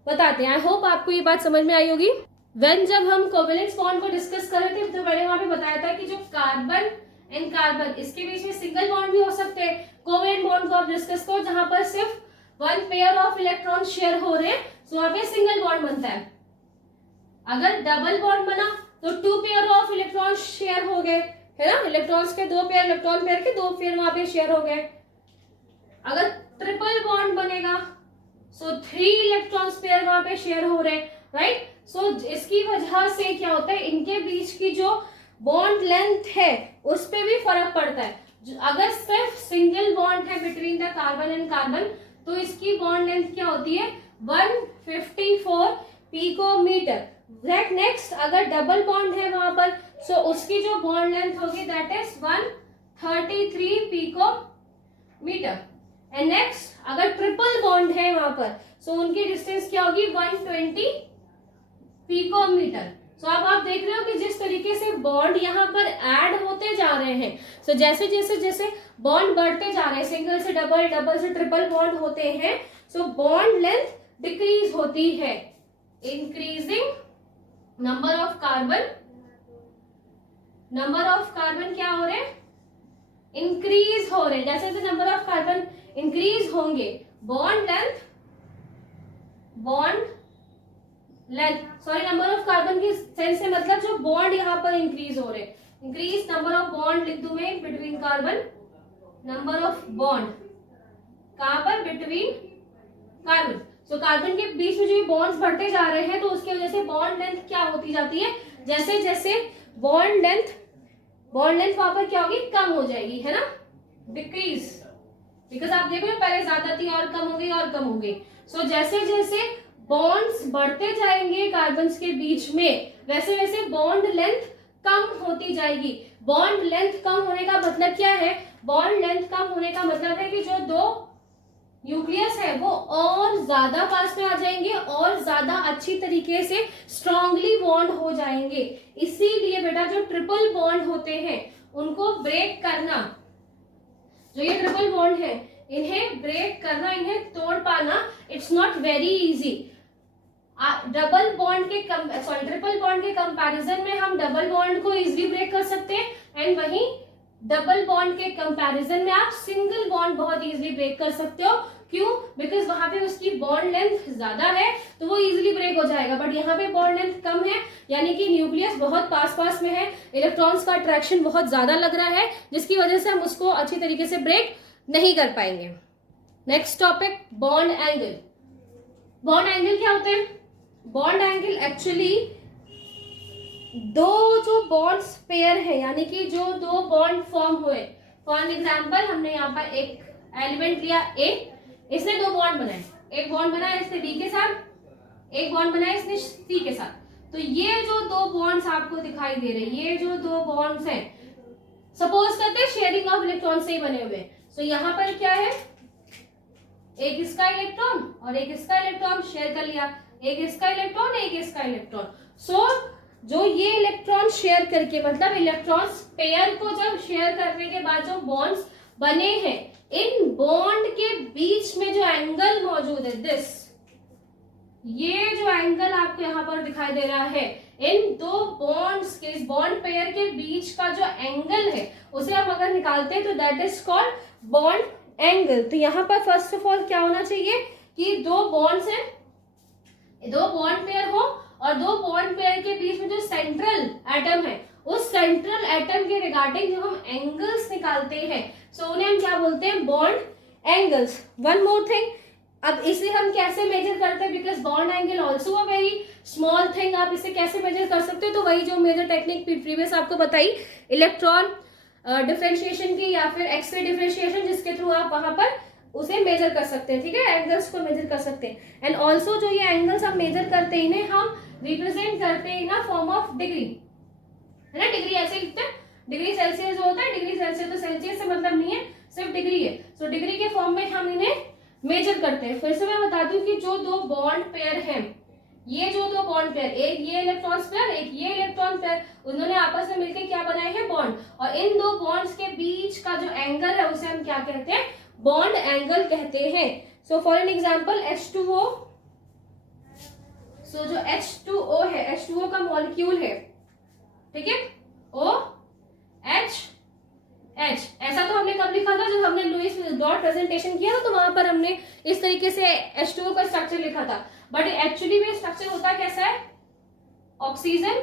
बताते हैं। आई होप आपको ये बात समझ में आई होगी। जब हम कोवेलेंट बॉन्ड को डिस्कस कर रहे थे तो मैंने वहां पे बताया था कि जो कार्बन एंड कार्बन, इसके बीच में सिंगल बॉन्ड भी हो सकते हैं। कोवेलेंट बॉन्ड को आप डिस्कस करो जहां पर सिर्फ one pair of electron share हो रहे हैं, तो वहां पे सिंगल बॉन्ड बनता है। अगर डबल बॉन्ड बना तो two pair of electron share हो गए, है ना, इलेक्ट्रॉन्स के दो पेयर, इलेक्ट्रॉन पेयर के दो पेयर वहां पे शेयर हो गए। अगर ट्रिपल बॉन्ड बनेगा सो 3 इलेक्ट्रॉन्स पेयर वहां पे शेयर हो रहे हैं, राइट। सो इसकी वजह से क्या होता है, इनके बीच की जो बॉन्ड लेंथ है उस पे भी फर्क पड़ता है। अगर सिर्फ सिंगल बॉन्ड है between the carbon and carbon तो इसकी बॉन्ड लेंथ क्या होती है, 154 पिकोमीटर। नेक्स्ट अगर डबल बॉन्ड है वहां पर सो उसकी जो बॉन्ड लेंथ होगी that is 133 picometer. And next अगर ट्रिपल बॉन्ड है वहां पर सो उनकी डिस्टेंस क्या होगी, 120 पिकोमीटर। सो अब आप देख रहे हो कि जिस तरीके से बॉन्ड यहाँ पर ऐड होते जा रहे हैं, सो जैसे जैसे जैसे बॉन्ड बढ़ते जा रहे हैं, सिंगल से डबल, डबल से ट्रिपल बॉन्ड होते हैं, सो बॉन्ड लेंथ डिक्रीज होती है, इंक्रीजिंग नंबर ऑफ कार्बन क्या हो रहे हैं, इंक्रीज हो रहे हैं। जैसे जैसे नंबर ऑफ कार्बन इंक्रीज होंगे bond length sorry number of carbon की सेंस से मतलब जो बॉन्ड यहाँ पर इंक्रीज हो रहे हैं, इंक्रीज नंबर ऑफ बॉन्ड लिख दूं मैं between carbon, number of bond कहां पर, बिटवीन कार्बन। सो कार्बन के बीच में जो बॉन्ड्स बढ़ते जा रहे हैं तो उसकी वजह से बॉन्ड लेंथ क्या होती जाती है, जैसे जैसे बॉन्ड लेंथ वहां पर क्या होगी, कम हो जाएगी, है ना, डिक्रीज। बिकॉज आप देखो पहले ज्यादा थी और कम हो गई। सो जैसे जैसे बॉन्ड्स बढ़ते जाएंगे कार्बन्स के बीच में वैसे वैसे बॉन्ड लेंथ कम होती जाएगी। बॉन्ड लेंथ कम होने का मतलब क्या है, बॉन्ड लेंथ कम होने का मतलब है कि जो दो न्यूक्लियस है वो और ज्यादा पास में आ जाएंगे और ज्यादा अच्छी तरीके से स्ट्रांगली बॉन्ड हो जाएंगे। इसीलिए बेटा जो ट्रिपल बॉन्ड होते हैं उनको ब्रेक करना, जो ये ट्रिपल बॉन्ड है इन्हें ब्रेक करना, इन्हें तोड़ पाना it's not very easy. Triple bond के कंपैरिजन में हम डबल बॉन्ड को इजीली ब्रेक कर सकते हैं, एंड वहीं डबल बॉन्ड के कंपैरिजन में आप सिंगल बॉन्ड बहुत इजीली ब्रेक कर सकते हो। क्यों, बिकॉज वहां पे उसकी बॉन्ड लेंथ ज्यादा है तो वो इजीली ब्रेक हो जाएगा, बट यहाँ पे बॉन्ड लेंथ कम है, यानी कि न्यूक्लियस बहुत पास में है, इलेक्ट्रॉन्स का अट्रैक्शन बहुत ज्यादा लग रहा है, जिसकी वजह से हम उसको अच्छी तरीके से ब्रेक नहीं कर पाएंगे। Next topic, bond angle. Bond angle क्या होते हैं, बॉन्ड एंगल एक्चुअली दो जो बॉन्ड्स पेयर है, यानी कि जो दो बॉन्ड फॉर्म हुए, फॉर एग्जांपल हमने यहाँ पर एक एलिमेंट लिया ए, इसने दो बॉन्ड बनाए, एक बॉन्ड बनाया इसने डी के साथ, एक बॉन्ड बनाया इसने सी के साथ। तो ये जो दो बॉन्ड्स आपको दिखाई दे रहे हैं, ये जो दो बॉन्ड्स हैं, सपोज करते हैं शेयरिंग ऑफ इलेक्ट्रॉन से ही बने हुए। सो यहाँ पर क्या है, एक इसका इलेक्ट्रॉन और एक इसका इलेक्ट्रॉन शेयर कर लिया, एक इसका इलेक्ट्रॉन एक इसका इलेक्ट्रॉन। सो जो ये इलेक्ट्रॉन शेयर करके, मतलब इलेक्ट्रॉन्स पेयर को जब शेयर करने के बाद जो बॉन्ड्स बने हैं, इन बॉन्ड के बीच में जो एंगल मौजूद है, दिस, ये जो एंगल आपको यहाँ पर दिखाई दे रहा है, इन दो बॉन्ड्स के, इस बॉन्ड पेयर के बीच का जो एंगल है उसे हम अगर निकालते हैं तो that is called bond angle. तो यहाँ पर फर्स्ट ऑफ ऑल क्या होना चाहिए कि दो बॉन्ड्स हैं, दो बॉन्ड पेयर हो और दो बॉन्ड पेयर के बीच में जो सेंट्रल एटम है, उस सेंट्रल एटम के रिगार्डिंग जो हम एंगल्स निकालते हैं सो उन्हें हम क्या बोलते हैं, bond angles. One more thing, अब इसे हम कैसे मेजर करते हैं, because bond angle also a very small thing, आप इसे कैसे मेजर कर सकते हो, तो वही जो मेजर टेक्निक प्रीवियस आपको बताई, इलेक्ट्रॉन डिफरेंशिएशन की या फिर एक्सरे डिफरेंशिएशन, जिसके थ्रू आप वहां पर उसे मेजर कर सकते हैं, ठीक है, एंगल्स को मेजर कर सकते हैं। एंड ऑल्सो जो ये एंगल्स हम मेजर करते हैं इन्हें हम रिप्रेजेंट करते हैं इन अ फॉर्म ऑफ डिग्री, है ना। डिग्री ऐसे लिखते हैं, डिग्री सेल्सियस जो होता है, डिग्री सेल्सियस तो सेल्सियस से मतलब नहीं है, सिर्फ डिग्री है। सो डिग्री के फॉर्म में हम इन्हें मेजर करते हैं। फिर से मैं बता दूं कि जो दो बॉन्ड पेयर हैं, ये जो दो बॉन्ड पेयर, एक ये इलेक्ट्रॉन पेयर, एक ये इलेक्ट्रॉन पेयर, उन्होंने आपस में मिलकर क्या बनाए हैं, बॉन्ड। और इन दो बॉन्ड्स के बीच का जो एंगल है उसे हम क्या कहते हैं, बॉन्ड एंगल कहते हैं। So for an example H2O, सो जो H2O है, H2O का मॉलिक्यूल है, ठीक है, OH, ऐसा तो हमने कब लिखा था, जब हमने लुईस डॉट प्रेजेंटेशन किया था, तो वहां पर हमने इस तरीके से H2O का स्ट्रक्चर लिखा था। बट एक्चुअली में स्ट्रक्चर होता कैसा है, ऑक्सीजन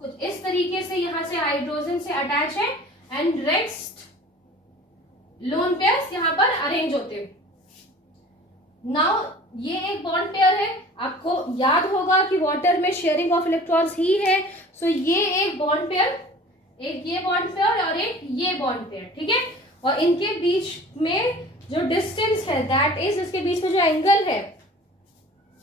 कुछ इस तरीके से यहां से हाइड्रोजन से अटैच है एंड रेस्ट लोन पेयर्स यहां पर अरेंज होते हैं। नाउ ये एक बॉन्ड पेयर है, आपको याद होगा कि वाटर में शेयरिंग ऑफ इलेक्ट्रॉन्स ही है। सो ये एक बॉन्ड पेयर, एक ये बॉन्ड पेयर और एक ये बॉन्ड पेयर, ठीक है। और इनके बीच में जो डिस्टेंस है, दैट इज, इसके बीच में जो एंगल है,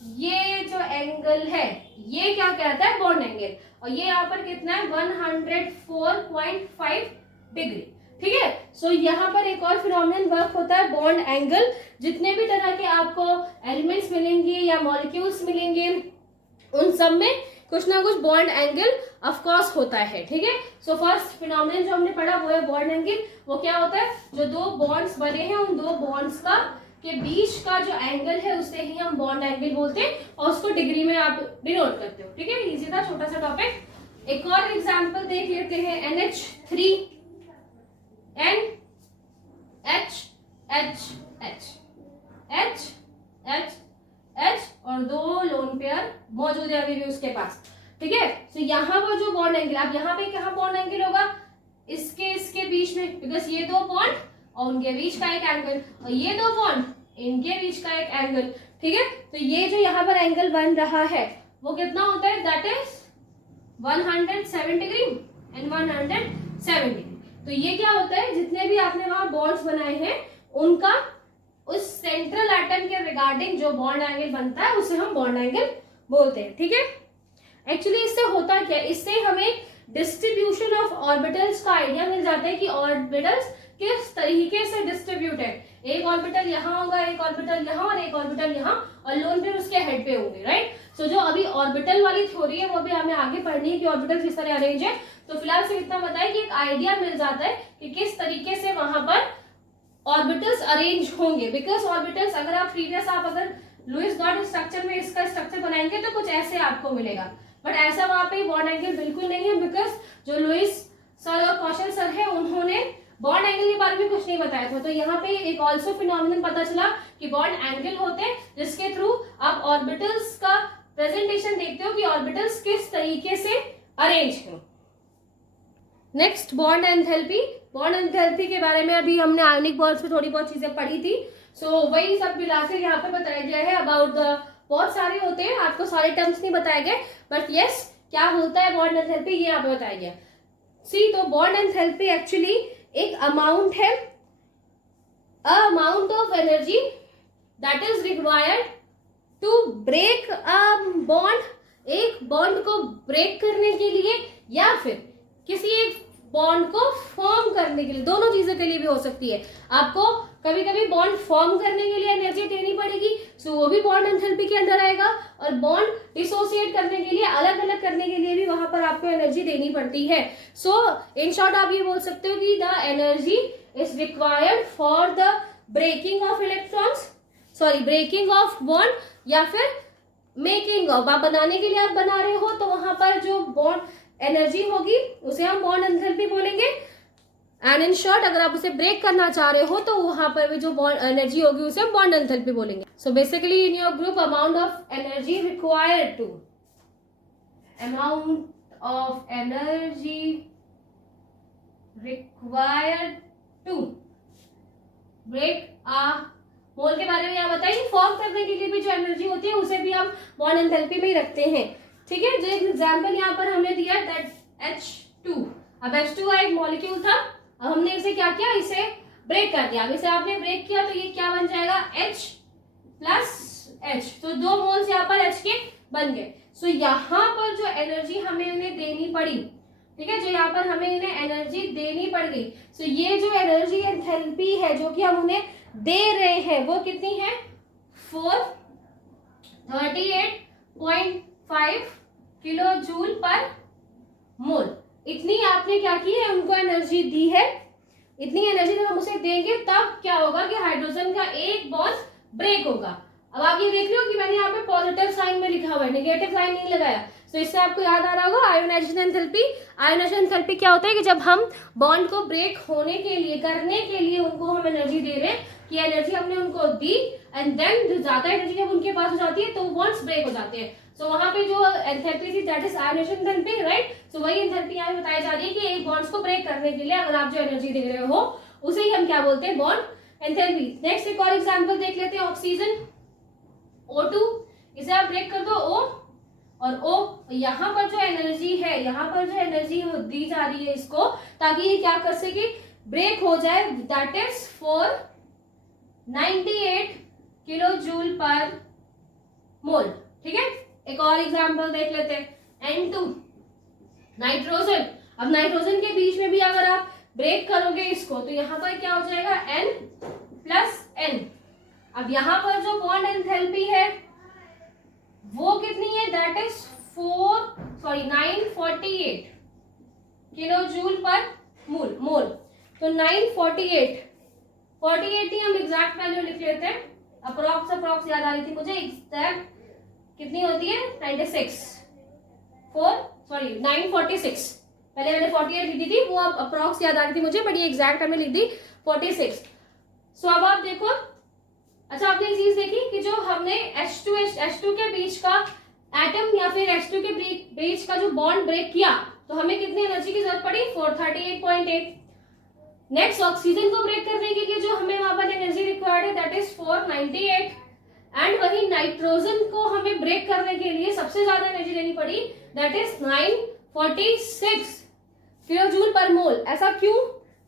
ये जो एंगल है ये क्या कहता है, बॉन्ड एंगल। और ये यहाँ पर कितना है, 104.5 डिग्री, ठीक है। सो यहाँ पर एक और फिनोमिनन वर्क होता है, बॉन्ड एंगल। जितने भी तरह के आपको एलिमेंट्स मिलेंगे या मॉलिक्यूल्स मिलेंगे, उन सब में कुछ ना कुछ बॉन्ड एंगल ऑफ कोर्स होता है, ठीक है। सो फर्स्ट फिनोमिनन जो हमने पढ़ा वो है बॉन्ड एंगल। वो क्या होता है, जो दो बॉन्ड्स बने हैं उन दो बॉन्ड्स का के बीच का जो एंगल है उसे ही हम बॉन्ड एंगल बोलते हैं, और उसको डिग्री में आप डिनोट करते हो, ठीक है। इजी था, छोटा सा टॉपिक। एक और एग्जांपल देख लेते हैं, NH3 NH और दो लोन पेयर मौजूद है अभी भी उसके पास, ठीक है। तो यहाँ पर जो बॉन्ड एंगल, आप यहाँ पे क्या बॉन्ड एंगल होगा, इसके बीच में, बिकॉज ये दो बॉन्ड और उनके बीच का एक एंगल, और ये दो बॉन्ड इनके बीच का एक एंगल, ठीक है। तो ये जो यहाँ पर एंगल बन रहा है वो कितना होता है, that is 107 degree and 107 degree. तो ये क्या होता है, जितने भी आपने वहां बॉन्ड्स बनाए हैं उनका उस सेंट्रल एटम के रिगार्डिंग जो बॉन्ड एंगल बनता है उसे हम बॉन्ड एंगल बोलते हैं, ठीक है। एक्चुअली इससे होता क्या है, इससे हमें डिस्ट्रीब्यूशन ऑफ ऑर्बिटल्स का आइडिया मिल जाता है कि ऑर्बिटल्स किस तरीके से डिस्ट्रीब्यूट है। एक ऑर्बिटल यहाँ होगा, एक ऑर्बिटल यहाँ और एक ऑर्बिटल यहाँ, और लोन पेयर उसके हेड पे होंगे, राइट। सो जो अभी ऑर्बिटल वाली थ्योरी है वो भी हमें आगे पढ़नी है कि ऑर्बिटल किस तरह अरेंज है। तो फिलहाल सिर्फ इतना बताया कि एक आइडिया मिल जाता है कि किस तरीके से वहां पर ऑर्बिटल्स अरेंज होंगे। बिकॉज ऑर्बिटल्स अगर आप प्रीवियस अगर लुईस डॉट स्ट्रक्चर में इसका स्ट्रक्चर बनाएंगे तो कुछ ऐसे आपको मिलेगा, बट ऐसा वहां पे बॉन्ड एंगल बिल्कुल नहीं है। बिकॉज जो लुईस सर और कौशल सर है उन्होंने बॉन्ड एंगल के बारे में कुछ नहीं बताया था। तो यहाँ पे एक ऑल्सो फिनोमिनन पता चला कि बॉन्ड एंगल होते हैं जिसके थ्रू आप ऑर्बिटल्स का प्रेजेंटेशन देखते हो कि ऑर्बिटल्स किस तरीके से अरेंज हैं। Next bond enthalpy. Bond enthalpy के बारे में अभी हमने आयनिक बॉन्ड्स में थोड़ी बहुत चीजें पढ़ी थी। सो वही सब मिलाकर यहाँ पे बताया गया है अबाउट द, बहुत सारे होते हैं, आपको सारे टर्म्स नहीं बताए गए, बट यस क्या होता है बॉन्ड एंथैल्पी ये यहाँ पे बताया गया। सी, तो बॉन्ड एंथैल्पी एक्चुअली एक अमाउंट है, amount of energy that is required to break a bond, एक बॉन्ड को ब्रेक करने के लिए या फिर किसी एक बॉन्ड को फॉर्म करने के लिए, दोनों चीजों के लिए भी हो सकती है। आपको कभी कभी बॉन्ड फॉर्म करने के लिए एनर्जी देनी पड़ेगी, सो वो भी बॉन्ड एंथैल्पी के अंदर आएगा, और बॉन्ड डिसोसिएट करने के लिए, अलग अलग करने के लिए भी वहां पर आपको एनर्जी देनी पड़ती है। सो इन शॉर्ट आप ये बोल सकते हो कि the energy is required for the breaking of electrons, sorry breaking of bond, या फिर मेकिंग ऑफ, आप बनाने के लिए आप बना रहे हो तो वहां पर जो बॉन्ड एनर्जी होगी उसे हम बॉन्ड एंथैल्पी बोलेंगे। एंड इन शॉर्ट अगर आप उसे ब्रेक करना चाह रहे हो तो वहां पर भी जो बॉन्ड एनर्जी होगी उसे हम बॉन्ड एंथैल्पी बोलेंगे। So basically in your group amount of energy required to, amount of energy required to break a mole के बारे में यहाँ बताइए। फॉर्म करने के लिए भी जो एनर्जी होती है उसे भी हम बॉन्ड एंथैल्पी में ही रखते हैं, ठीक है। जो एग्जाम्पल यहाँ पर हमने दिया दैट H2, अब H2 का एक मॉलिक्यूल था, अब हमने इसे क्या किया, इसे ब्रेक कर दिया। अब इसे आपने ब्रेक किया तो ये क्या बन जाएगा, H प्लस H, तो 2 मोल्स यहाँ पर H के बन गए। सो यहाँ पर जो एनर्जी हमें इन्हें देनी पड़ी, ठीक है, जो यहाँ पर हमें इन्हें एनर्जी देनी पड़ गई, सो ये जो एनर्जी एंथैल्पी है जो कि हम उन्हें दे रहे हैं वो कितनी है, 438.5 किलो जूल पर मोल। इतनी आपने क्या की है, उनको एनर्जी दी है। इतनी एनर्जी जब हम उसे देंगे तब क्या होगा कि हाइड्रोजन का एक बॉन्ड ब्रेक होगा। अब आप ये देख रहे हो कि मैंने यहाँ पे पॉजिटिव साइन में लिखा हुआ है, नेगेटिव साइन नहीं लगाया। तो इससे आपको याद आ रहा होगा आयोनाइजेशन एंथैल्पी। आयोनाइजेशन एंथैल्पी क्या होता है कि जब हम बॉन्ड को ब्रेक होने के लिए, करने के लिए उनको हम एनर्जी दे रहे हैं, कि एनर्जी हमने उनको दी एंड देन ज्यादा एनर्जी जब उनके पास हो जाती है तो बॉन्ड्स ब्रेक हो जाते हैं। सो वहां पे जो एंथैल्पी थी that is ionization enthalpy, right. So वही एंथैल्पी यहाँ बताई जा रही है कि एक बॉन्ड्स को ब्रेक करने के लिए अगर आप जो एनर्जी दे रहे हो उसे ही हम क्या बोलते हैं, बॉन्ड एंथैल्पी। नेक्स्ट एक और एग्जांपल देख लेते हैं, ऑक्सीजन O2, इसे आप ब्रेक कर दो O और O, यहाँ पर जो एनर्जी है, यहाँ पर जो एनर्जी दी जा रही है इसको, ताकि ये क्या कर सके, ब्रेक हो जाए, that is 498 kilo joule per मोल, ठीक है। एक और एग्जांपल देख लेते हैं, N2 नाइट्रोजन। अब नाइट्रोजन के बीच में भी अगर आप ब्रेक करोगे इसको तो यहाँ पर क्या हो जाएगा, N प्लस N। अब यहाँ पर जो बॉन्ड एंथैल्पी है वो कितनी है, that is 948 kilo joule per mole. तो 48 ही हम एग्जैक्ट वैल्यू लिख लेते हैं, अप्रॉक्स याद आ रही थी मुझे, एग्जैक्ट कितनी होती है 946, पहले मैंने 48 लिखी थी, वो अब अप्रॉक्स याद आ रही थी मुझे, बट ये एग्जैक्ट हमने लिख दी 46। सो अब आप देखो, अच्छा आपने एक चीज देखी कि जो हमने H2 के बीच का एटम या फिर H2 के बीच का जो बॉन्ड ब्रेक किया तो हमें कितनी एनर्जी की जरूरत पड़ी, 438.8। नेक्स्ट ऑक्सीजन को ब्रेक करने के लिए जो हमें वहां पर एनर्जी रिक्वायर्ड है दैट इज 498, एंड वही नाइट्रोजन को हमें ब्रेक करने के लिए सबसे ज्यादा एनर्जी देनी पड़ी, that is 946 kilo joule per मोल। ऐसा क्यों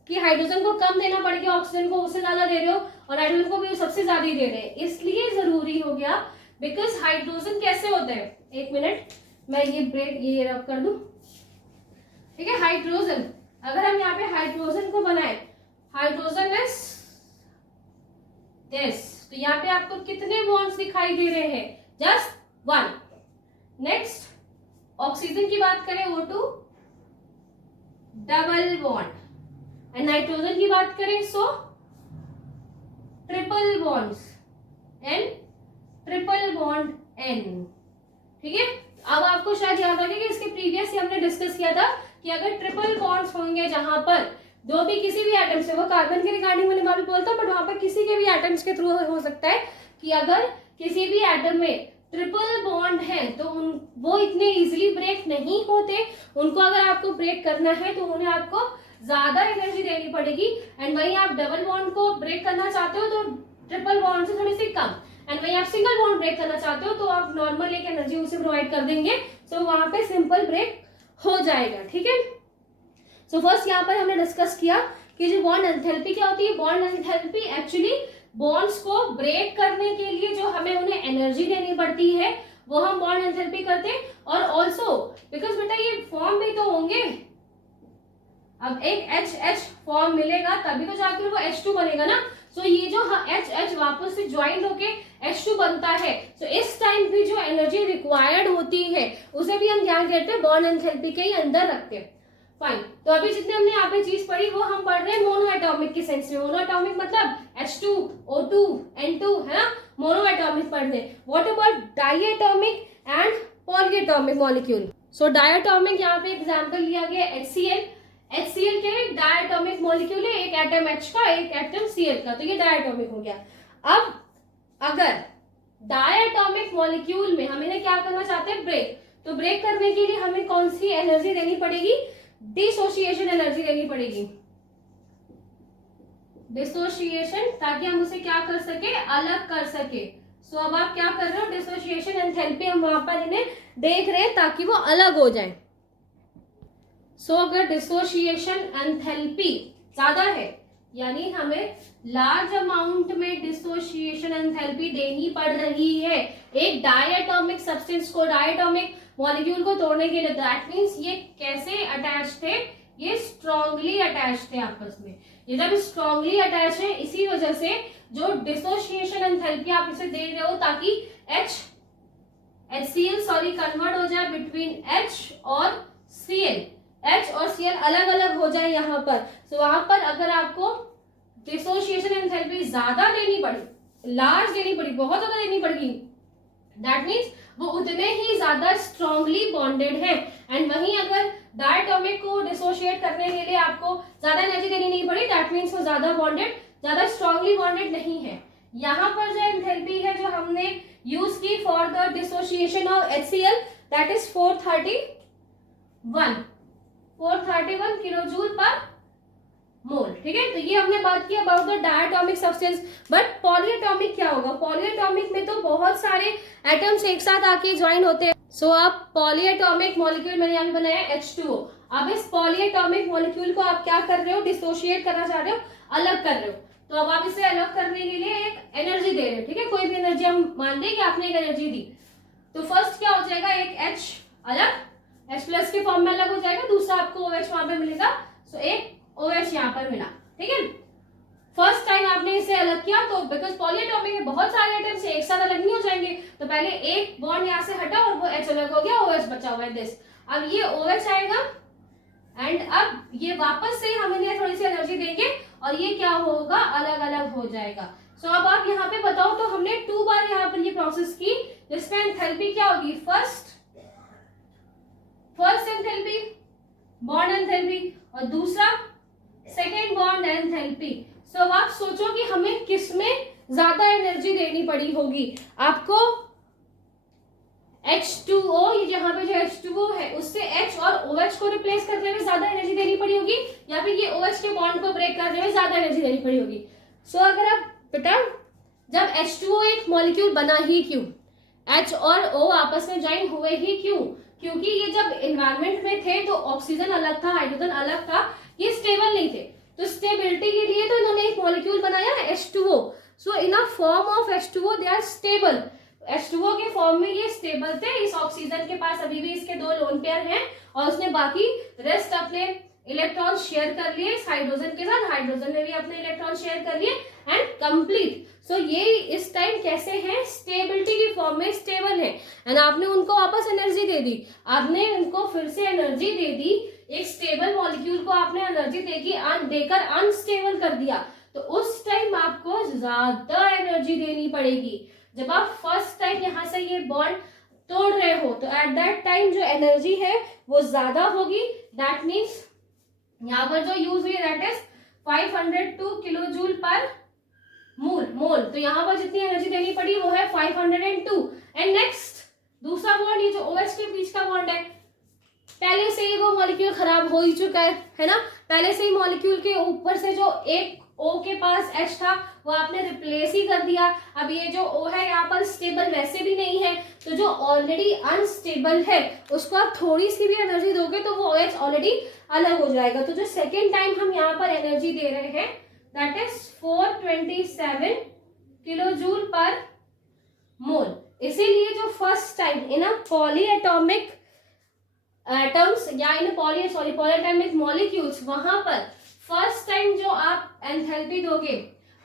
कि हाइड्रोजन को कम देना पड़ गया, ऑक्सीजन को उससे ज्यादा दे रहे हो और हाइड्रोजन को भी सबसे ज्यादा ही दे रहे हैं, इसलिए जरूरी हो गया। बिकॉज हाइड्रोजन कैसे होता है, एक मिनट मैं ये रब कर दूं, ठीक है। हाइड्रोजन, अगर हम यहाँ पे हाइड्रोजन को बनाए, हाइड्रोजन इज दिस, तो यहाँ पे आपको कितने बॉन्ड्स दिखाई दे रहे हैं, जस्ट 1। नेक्स्ट ऑक्सीजन की बात करें, O2 double bond, and nitrogen की बात करें so triple bonds N, triple bond N, ठीक है। अब आपको शायद याद रखें कि इसके प्रीवियस ही हमने डिस्कस किया था कि अगर ट्रिपल बॉन्ड्स होंगे जहां पर जो भी किसी भी एटम से, वो कार्बन के रिगार्डिंग मैंने वहां भी बोलता, बट वहां पर किसी के भी एटम्स के थ्रू हो सकता है कि अगर किसी भी एटम में ट्रिपल बॉन्ड है तो वो इतने इजीली ब्रेक नहीं होते, उनको अगर आपको ब्रेक करना है तो उन्हें आपको ज्यादा एनर्जी देनी पड़ेगी, एंड वहीं आप डबल बॉन्ड को ब्रेक करना चाहते हो तो ट्रिपल बॉन्ड से थोड़ी सी कम, एंड वहीं आप सिंगल बॉन्ड ब्रेक करना चाहते हो तो आप नॉर्मल एक एनर्जी उसे प्रोवाइड कर देंगे, सो वहां पे सिंपल ब्रेक हो जाएगा, ठीक है। सो फर्स्ट यहाँ पर हमने डिस्कस किया कि जो बॉन्ड एंथैल्पी क्या होती है। बॉन्ड एंथैल्पी एक्चुअली बॉन्ड्स को ब्रेक करने के लिए जो हमें उन्हें एनर्जी देनी पड़ती है वो हम बॉन्ड एंथैल्पी करते हैं, और ऑल्सो बिकॉज बेटा ये फॉर्म भी तो होंगे, अब एक H फॉर्म मिलेगा तभी तो जाकर वो H2 बनेगा ना। सो ये जो H वापस से ज्वाइन होके H2 बनता है, सो इस टाइम भी जो एनर्जी रिक्वायर्ड होती है उसे भी हम क्या कहते हैं, बॉन्ड एंथैल्पी के ही अंदर रखते हैं। फाइन, तो अभी जितने हमने यहाँ पे चीज पढ़ी वो हम पढ़ रहे हैं मोनो एटॉमिक के सेंस में। मोनो एटॉमिक मतलब H2, O2, N2, है ना, मोनो एटॉमिक पढ़ रहे हैं। What about diatomic and polyatomic molecule. So diatomic यहाँ पे एग्जाम्पल लिया गया HCl। HCl क्या है, डायटोमिक मॉलिक्यूल है, एक एटम H का एक एटम Cl का, तो ये डायटोमिक हो गया। अब अगर डायटोमिक मॉलिक्यूल में हम इन्हें क्या करना चाहते हैं, ब्रेक, तो ब्रेक करने के लिए हमें कौन सी एनर्जी देनी पड़ेगी, डिसोसिएशन एनर्जी देनी पड़ेगी, डिसोसिएशन, ताकि हम उसे क्या कर सके, अलग कर सके। सो अब आप क्या कर रहे हो, डिसोसिएशन एंथैल्पी हम वहां पर इन्हें देख रहे हैं ताकि वो अलग हो जाए। सो अगर डिसोसिएशन एंथैल्पी ज्यादा है यानी हमें लार्ज अमाउंट में डिसोसिएशन एंथैल्पी देनी पड़ रही है एक डायटोमिक सब्सटेंस को, डायटोमिक मॉलिक्यूल को तोड़ने के लिए। दैट मीन्स ये कैसे अटैच थे, ये स्ट्रांगली अटैच थे आपस में। ये जब स्ट्रांगली अटैच है इसी वजह से जो डिसोसिएशन एंथैल्पी आप इसे दे रहे हो ताकि HCl कन्वर्ट हो जाए बिटवीन H और Cl, H और Cl अलग अलग हो जाए यहाँ पर। तो वहां पर अगर आपको डिसोसिएशन एंथैल्पी ज्यादा देनी पड़ी, लार्ज देनी पड़ी, बहुत ज्यादा देनी पड़ेगी, दैट मीन्स वो उतने ही ज्यादा स्ट्रांगली बॉन्डेड है। एंड वहीं अगर डायटोमिक को डिसोशिएट करने के लिए आपको ज्यादा एनर्जी देनी नहीं पड़ी, दैट मीन्स वो ज्यादा बॉन्डेड, ज्यादा स्ट्रांगली बॉन्डेड नहीं है। यहाँ पर जो एंथैल्पी है जो हमने यूज की for the dissociation of HCl, that is 431 kilojoule पर मोल। ठीक है, तो ये हमने बात की about the diatomic substance. But polyatomic क्या होगा? पॉलीएटॉमिक में तो बहुत सारे एटम्स एक साथ आके ज्वाइन होते हैं। सो आप पॉलीएटॉमिक मॉलिक्यूल मैंने यहाँ पे बनाया H2O। अब इस पॉलीएटॉमिक मॉलिक्यूल को आप क्या कर रहे हो? डिसोशिएट करना चाह रहे हो, अलग कर रहे हो। तो अब आप इसे अलग करने के लिए एक एनर्जी दे रहे हो। ठीक है, कोई भी एनर्जी हम मान लें कि आपने एक एनर्जी दी, तो फर्स्ट क्या हो जाएगा, एक H अलग, H प्लस के फॉर्म में अलग हो जाएगा, दूसरा आपको OH वहां पे मिलेगा। सो एक OH यहाँ पर मिला। ठीक है, फर्स्ट टाइम आपने इसे अलग किया तो बिकॉज पॉलीएटॉमिक में बहुत सारे एटम्स एक साथ अलग नहीं हो जाएंगे, तो पहले एक बॉन्ड यहाँ से हटा और वो H अलग हो गया, OH बचा हुआ है दिस। अब ये OH आएगा एंड अब ये वापस से हम इन्हें थोड़ी सी एनर्जी देंगे और ये क्या होगा, अलग अलग हो जाएगा। सो अब आप यहाँ पे बताओ, तो हमने 2 बार यहाँ पर ये प्रोसेस की, जिसमें एंथैल्पी क्या होगी, फर्स्ट एंथैल्पी बॉन्ड एंथैल्पी और दूसरा सेकेंड बॉन्ड एंथैल्पी। सो अब आप सोचो कि हमें किसमें ज्यादा एनर्जी देनी पड़ी होगी। आपको H2O, ये जहां पे जो H2O है उससे H और OH को रिप्लेस करने में ज्यादा एनर्जी देनी पड़ी होगी, या फिर ये OH के बॉन्ड को ब्रेक करने में ज्यादा एनर्जी देनी पड़ी होगी। सो अगर आप बेटा, जब H2O एक मॉलिक्यूल बना ही क्यों, H और O आपस में ज्वाइन हुए ही क्यों, क्योंकि ये जब एनवायरमेंट में थे तो ऑक्सीजन अलग था, हाइड्रोजन अलग था, ये स्टेबल नहीं थे। तो स्टेबिलिटी के लिए तो इन्होंने एक मॉलिक्यूल बनाया H2O। So in a form of H2O they are stable. H2O के फॉर्म में ये स्टेबल थे। इस ऑक्सीजन के पास अभी भी इसके 2 लोन पेयर हैं और उसने बाकी रेस्ट अपने इलेक्ट्रॉन शेयर कर लिए इस हाइड्रोजन के साथ, हाइड्रोजन ने भी अपने इलेक्ट्रॉन शेयर कर लिए एंड कंप्लीट। सो ये इस टाइम कैसे हैं, स्टेबिलिटी की फॉर्म में स्टेबल है। एंड आपने उनको वापस एनर्जी दे दी, आपने उनको फिर से एनर्जी दे दी, एक स्टेबल मॉलिक्यूल को आपने एनर्जी देकर अनस्टेबल कर दिया, तो उस टाइम आपको ज्यादा एनर्जी देनी पड़ेगी। जब आप फर्स्ट टाइम यहाँ से ये बॉन्ड तोड़ रहे हो तो एट दैट टाइम जो एनर्जी है वो ज्यादा होगी। दैट मीन्स यहाँ पर जो यूज हुई दैट इज 502 किलोजूल पर मोल। तो यहाँ पर जितनी एनर्जी देनी पड़ी वो है 502। एंड नेक्स्ट दूसरा बॉन्ड, ये जो OH के बीच का बॉन्ड है, पहले से ही वो मॉलिक्यूल खराब हो ही चुका है ना। पहले से ही मॉलिक्यूल के ऊपर से जो एक O के पास H था वो आपने रिप्लेस ही कर दिया। अब ये जो O है यहाँ पर स्टेबल वैसे भी नहीं है, तो जो ऑलरेडी अनस्टेबल है उसको आप थोड़ी सी भी एनर्जी दोगे तो वो OH ऑलरेडी अलग हो जाएगा। तो जो सेकेंड टाइम हम यहाँ पर एनर्जी दे रहे हैं दैट इज 427 किलोजूल पर मोल। इसीलिए जो first time in a polyatomic atoms या इन पॉलीएटॉमिक मॉलिक्यूल्स, वहां पर फर्स्ट टाइम जो आप एंथैल्पी दोगे,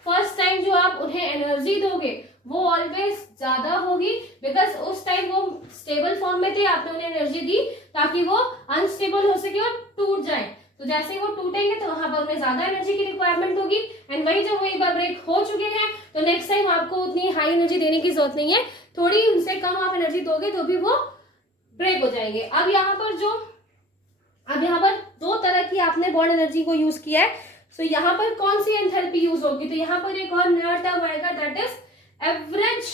फर्स्ट टाइम जो आप उन्हें एनर्जी दोगे वो ऑलवेज ज्यादा होगी, बिकॉज उस टाइम वो स्टेबल फॉर्म में थे, आपने उन्हें एनर्जी दी ताकि वो अनस्टेबल हो सके और टूट जाए। तो जैसे ही वो टूटेंगे तो वहां पर उन्हें ज्यादा एनर्जी की रिक्वायरमेंट होगी। एंड वही जब वो एक बार ब्रेक हो चुके हैं तो नेक्स्ट टाइम आपको उतनी हाई एनर्जी देने की जरूरत नहीं है, थोड़ी उनसे कम आप एनर्जी दोगे तो भी वो ब्रेक हो जाएंगे। अब यहाँ पर 2 तरह की आपने बॉन्ड एनर्जी को यूज किया है। सो यहाँ पर कौन सी एंथैल्पी यूज होगी, तो यहाँ पर एक और नया टर्म आएगा that is average,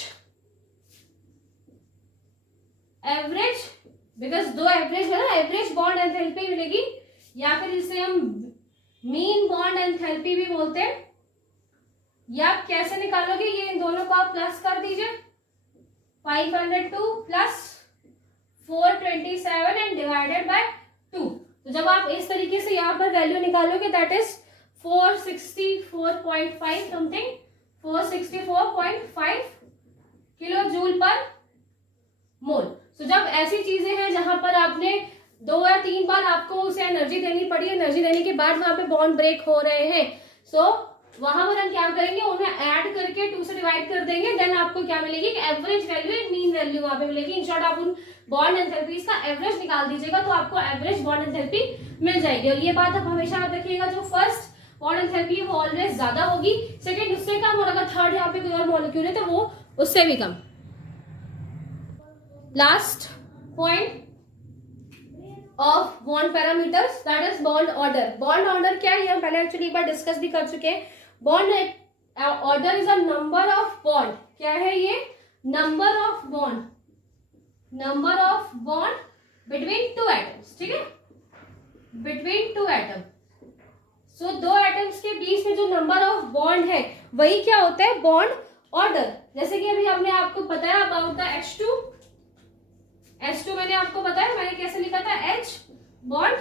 because 2 average है ना, एवरेज बॉन्ड एंथैल्पी मिलेगी, या फिर इसे हम मीन बॉन्ड एंथैल्पी भी बोलते हैं। या आप कैसे निकालोगे, ये इन दोनों को आप प्लस कर दीजिए, 502 प्लस 427 एंड डिवाइडेड बाय 2। तो जब आप इस तरीके से यहाँ पर वैल्यू निकालोगे that is 464.5 something, 464.5 kilojoule per mole. तो जब ऐसी चीजें हैं जहां पर आपने 2 या 3 बार आपको उसे एनर्जी देनी पड़ी, एनर्जी देने के बाद वहां पे बॉन्ड ब्रेक हो रहे हैं, सो वहां पर हम क्या करेंगे, उन्हें ऐड करके 2 से डिवाइड कर देंगे, देन आपको क्या मिलेगी, एक एवरेज वैल्यू, एक मीन वैल्यू वहां पे मिलेगी। इन शॉर्ट आप उन बॉन्ड एंथैल्पीज का एवरेज निकाल दीजिएगा तो आपको एवरेज बॉन्ड एंथैल्पी मिल जाएगी। और ये बात आप हमेशा याद रखिएगा, जो फर्स्ट बॉन्ड एंथैल्पी वो ऑलवेज ज्यादा होगी, सेकंड उससे कम, और अगर थर्ड यहाँ पे कोई और मॉलिक्यूल है तो वो उससे भी कम। Last point of bond parameters, that is bond order. Bond order क्या है, हम पहले एक्चुअली एक बार डिस्कस भी कर चुके हैं। Bond order is a number of bond, क्या है ये, number of bond, number of bond between 2 atoms, ठीक है, बिटवीन 2 एटम। सो 2 एटम्स के बीच में जो नंबर ऑफ बॉन्ड है वही क्या होता है, बॉन्ड ऑर्डर। जैसे कि अभी हमने आपको बताया अबाउट द H2 मैंने आपको बताया, मैंने कैसे लिखा था, H बॉन्ड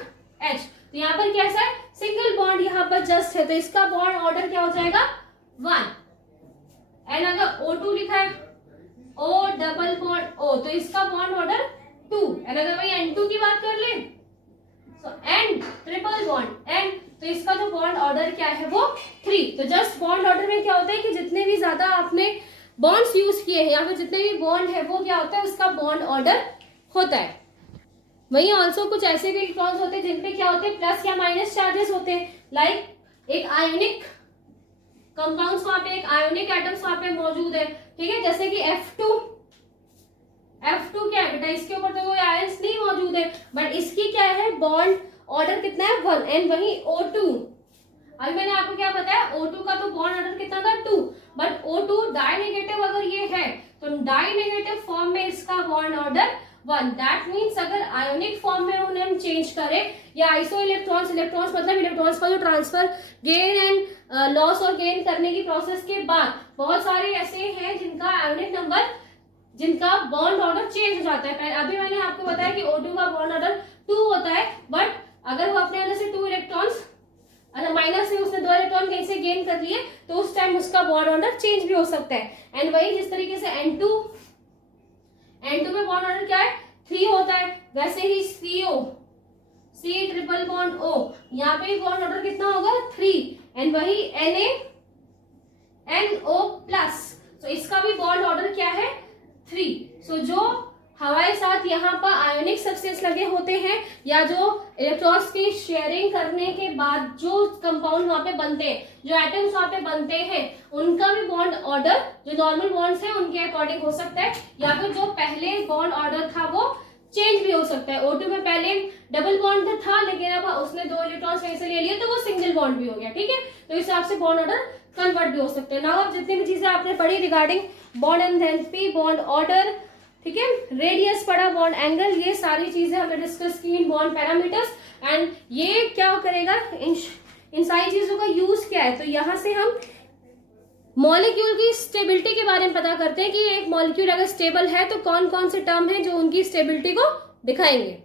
H, तो यहाँ पर कैसा है, सिंगल बॉन्ड यहाँ पर जस्ट है, तो इसका बॉन्ड ऑर्डर क्या हो जाएगा, 1। एंड अगर O2 लिखा है, O डबल बॉन्ड O, तो इसका बॉन्ड ऑर्डर 2। एंड अगर भाई N2 की बात कर ले, तो N ट्रिपल बॉन्ड N, तो इसका जो बॉन्ड ऑर्डर क्या है वो 3। तो जस्ट बॉन्ड ऑर्डर में क्या होता है कि जितने भी ज्यादा आपने बॉन्ड्स यूज किए हैं या फिर जितने भी बॉन्ड है वो क्या होता है, उसका बॉन्ड ऑर्डर होता है। वहीं ऑल्सो कुछ ऐसे भी इलेक्ट्रॉन्स होते हैं जिनपे क्या होते हैं, प्लस या माइनस चार्जेस होते हैं, लाइक एक आयोनिक कंपाउंड्स वहां पे, एक आयोनिक एटम्स वहां पे मौजूद है, ठीक है, जैसे कि F2 क्या है बेटा, इसके ऊपर तो कोई आयंस नहीं मौजूद है, बट इसकी क्या है, बॉन्ड ऑर्डर कितना है, 1। एंड वही O2, अभी मैंने आपको क्या बताया, O2 का तो बॉन्ड ऑर्डर कितना था, 2, बट O2 डाई नेगेटिव अगर ये है तो डाई नेगेटिव फॉर्म में इसका बॉन्ड ऑर्डर 1। दैट मीन्स अगर आयोनिक फॉर्म में उन्हें हम चेंज करें, या आइसो इलेक्ट्रॉन्स, इलेक्ट्रॉन्स मतलब इलेक्ट्रॉन्स का जो ट्रांसफर, गेन एंड लॉस और गेन करने की प्रोसेस के बाद बहुत सारे ऐसे हैं जिनका आयोनिक नंबर, जिनका बॉन्ड ऑर्डर चेंज हो जाता है। अभी मैंने आपको बताया कि O2 का बॉन्ड ऑर्डर 2 होता है, बट अगर वो अपने अंदर से 2 इलेक्ट्रॉन्स, अच्छा माइनस से उसने 2 इलेक्ट्रॉन कहीं से गेन कर लिए, तो उस टाइम उसका बॉन्ड ऑर्डर चेंज भी हो सकता है। एंड वही जिस तरीके से N2 में बॉन्ड ऑर्डर क्या है, 3 होता है, वैसे ही CO, C triple bond O, यहाँ पे बॉन्ड ऑर्डर कितना होगा, 3। एंड वही NO प्लस, तो इसका भी बॉन्ड ऑर्डर क्या है, 3। सो जो हमारे साथ यहाँ पर आयोनिक सब्सटेंस लगे होते हैं, या जो इलेक्ट्रॉन्स की शेयरिंग करने के बाद जो कंपाउंड वहां पे बनते हैं, जो एटम्स वहां पे बनते हैं, उनका भी बॉन्ड ऑर्डर जो नॉर्मल बॉन्ड्स हैं उनके अकॉर्डिंग हो सकता है, या फिर जो पहले बॉन्ड ऑर्डर था वो चेंज भी हो सकता है। O2 में पहले डबल बॉन्ड था, लेकिन अब उसने 2 इलेक्ट्रॉन्स कहीं से ले लिए तो वो सिंगल बॉन्ड भी हो गया, ठीक है, तो इस हिसाब से बॉन्ड ऑर्डर कन्वर्ट भी हो सकते हैं। नाउ अब जितनी भी चीजें आपने पढ़ी regarding bond enthalpy, bond order, ठीक है, रेडियस पढ़ा, बॉन्ड एंगल, ये सारी चीजें हमने डिस्कस की इन बॉन्ड पैरामीटर्स। एंड ये क्या करेगा, इन सारी चीजों का यूज क्या है, तो यहां से हम मॉलिक्यूल की स्टेबिलिटी के बारे में पता करते हैं कि एक मॉलिक्यूल अगर स्टेबल है तो कौन कौन से टर्म है जो उनकी स्टेबिलिटी को दिखाएंगे।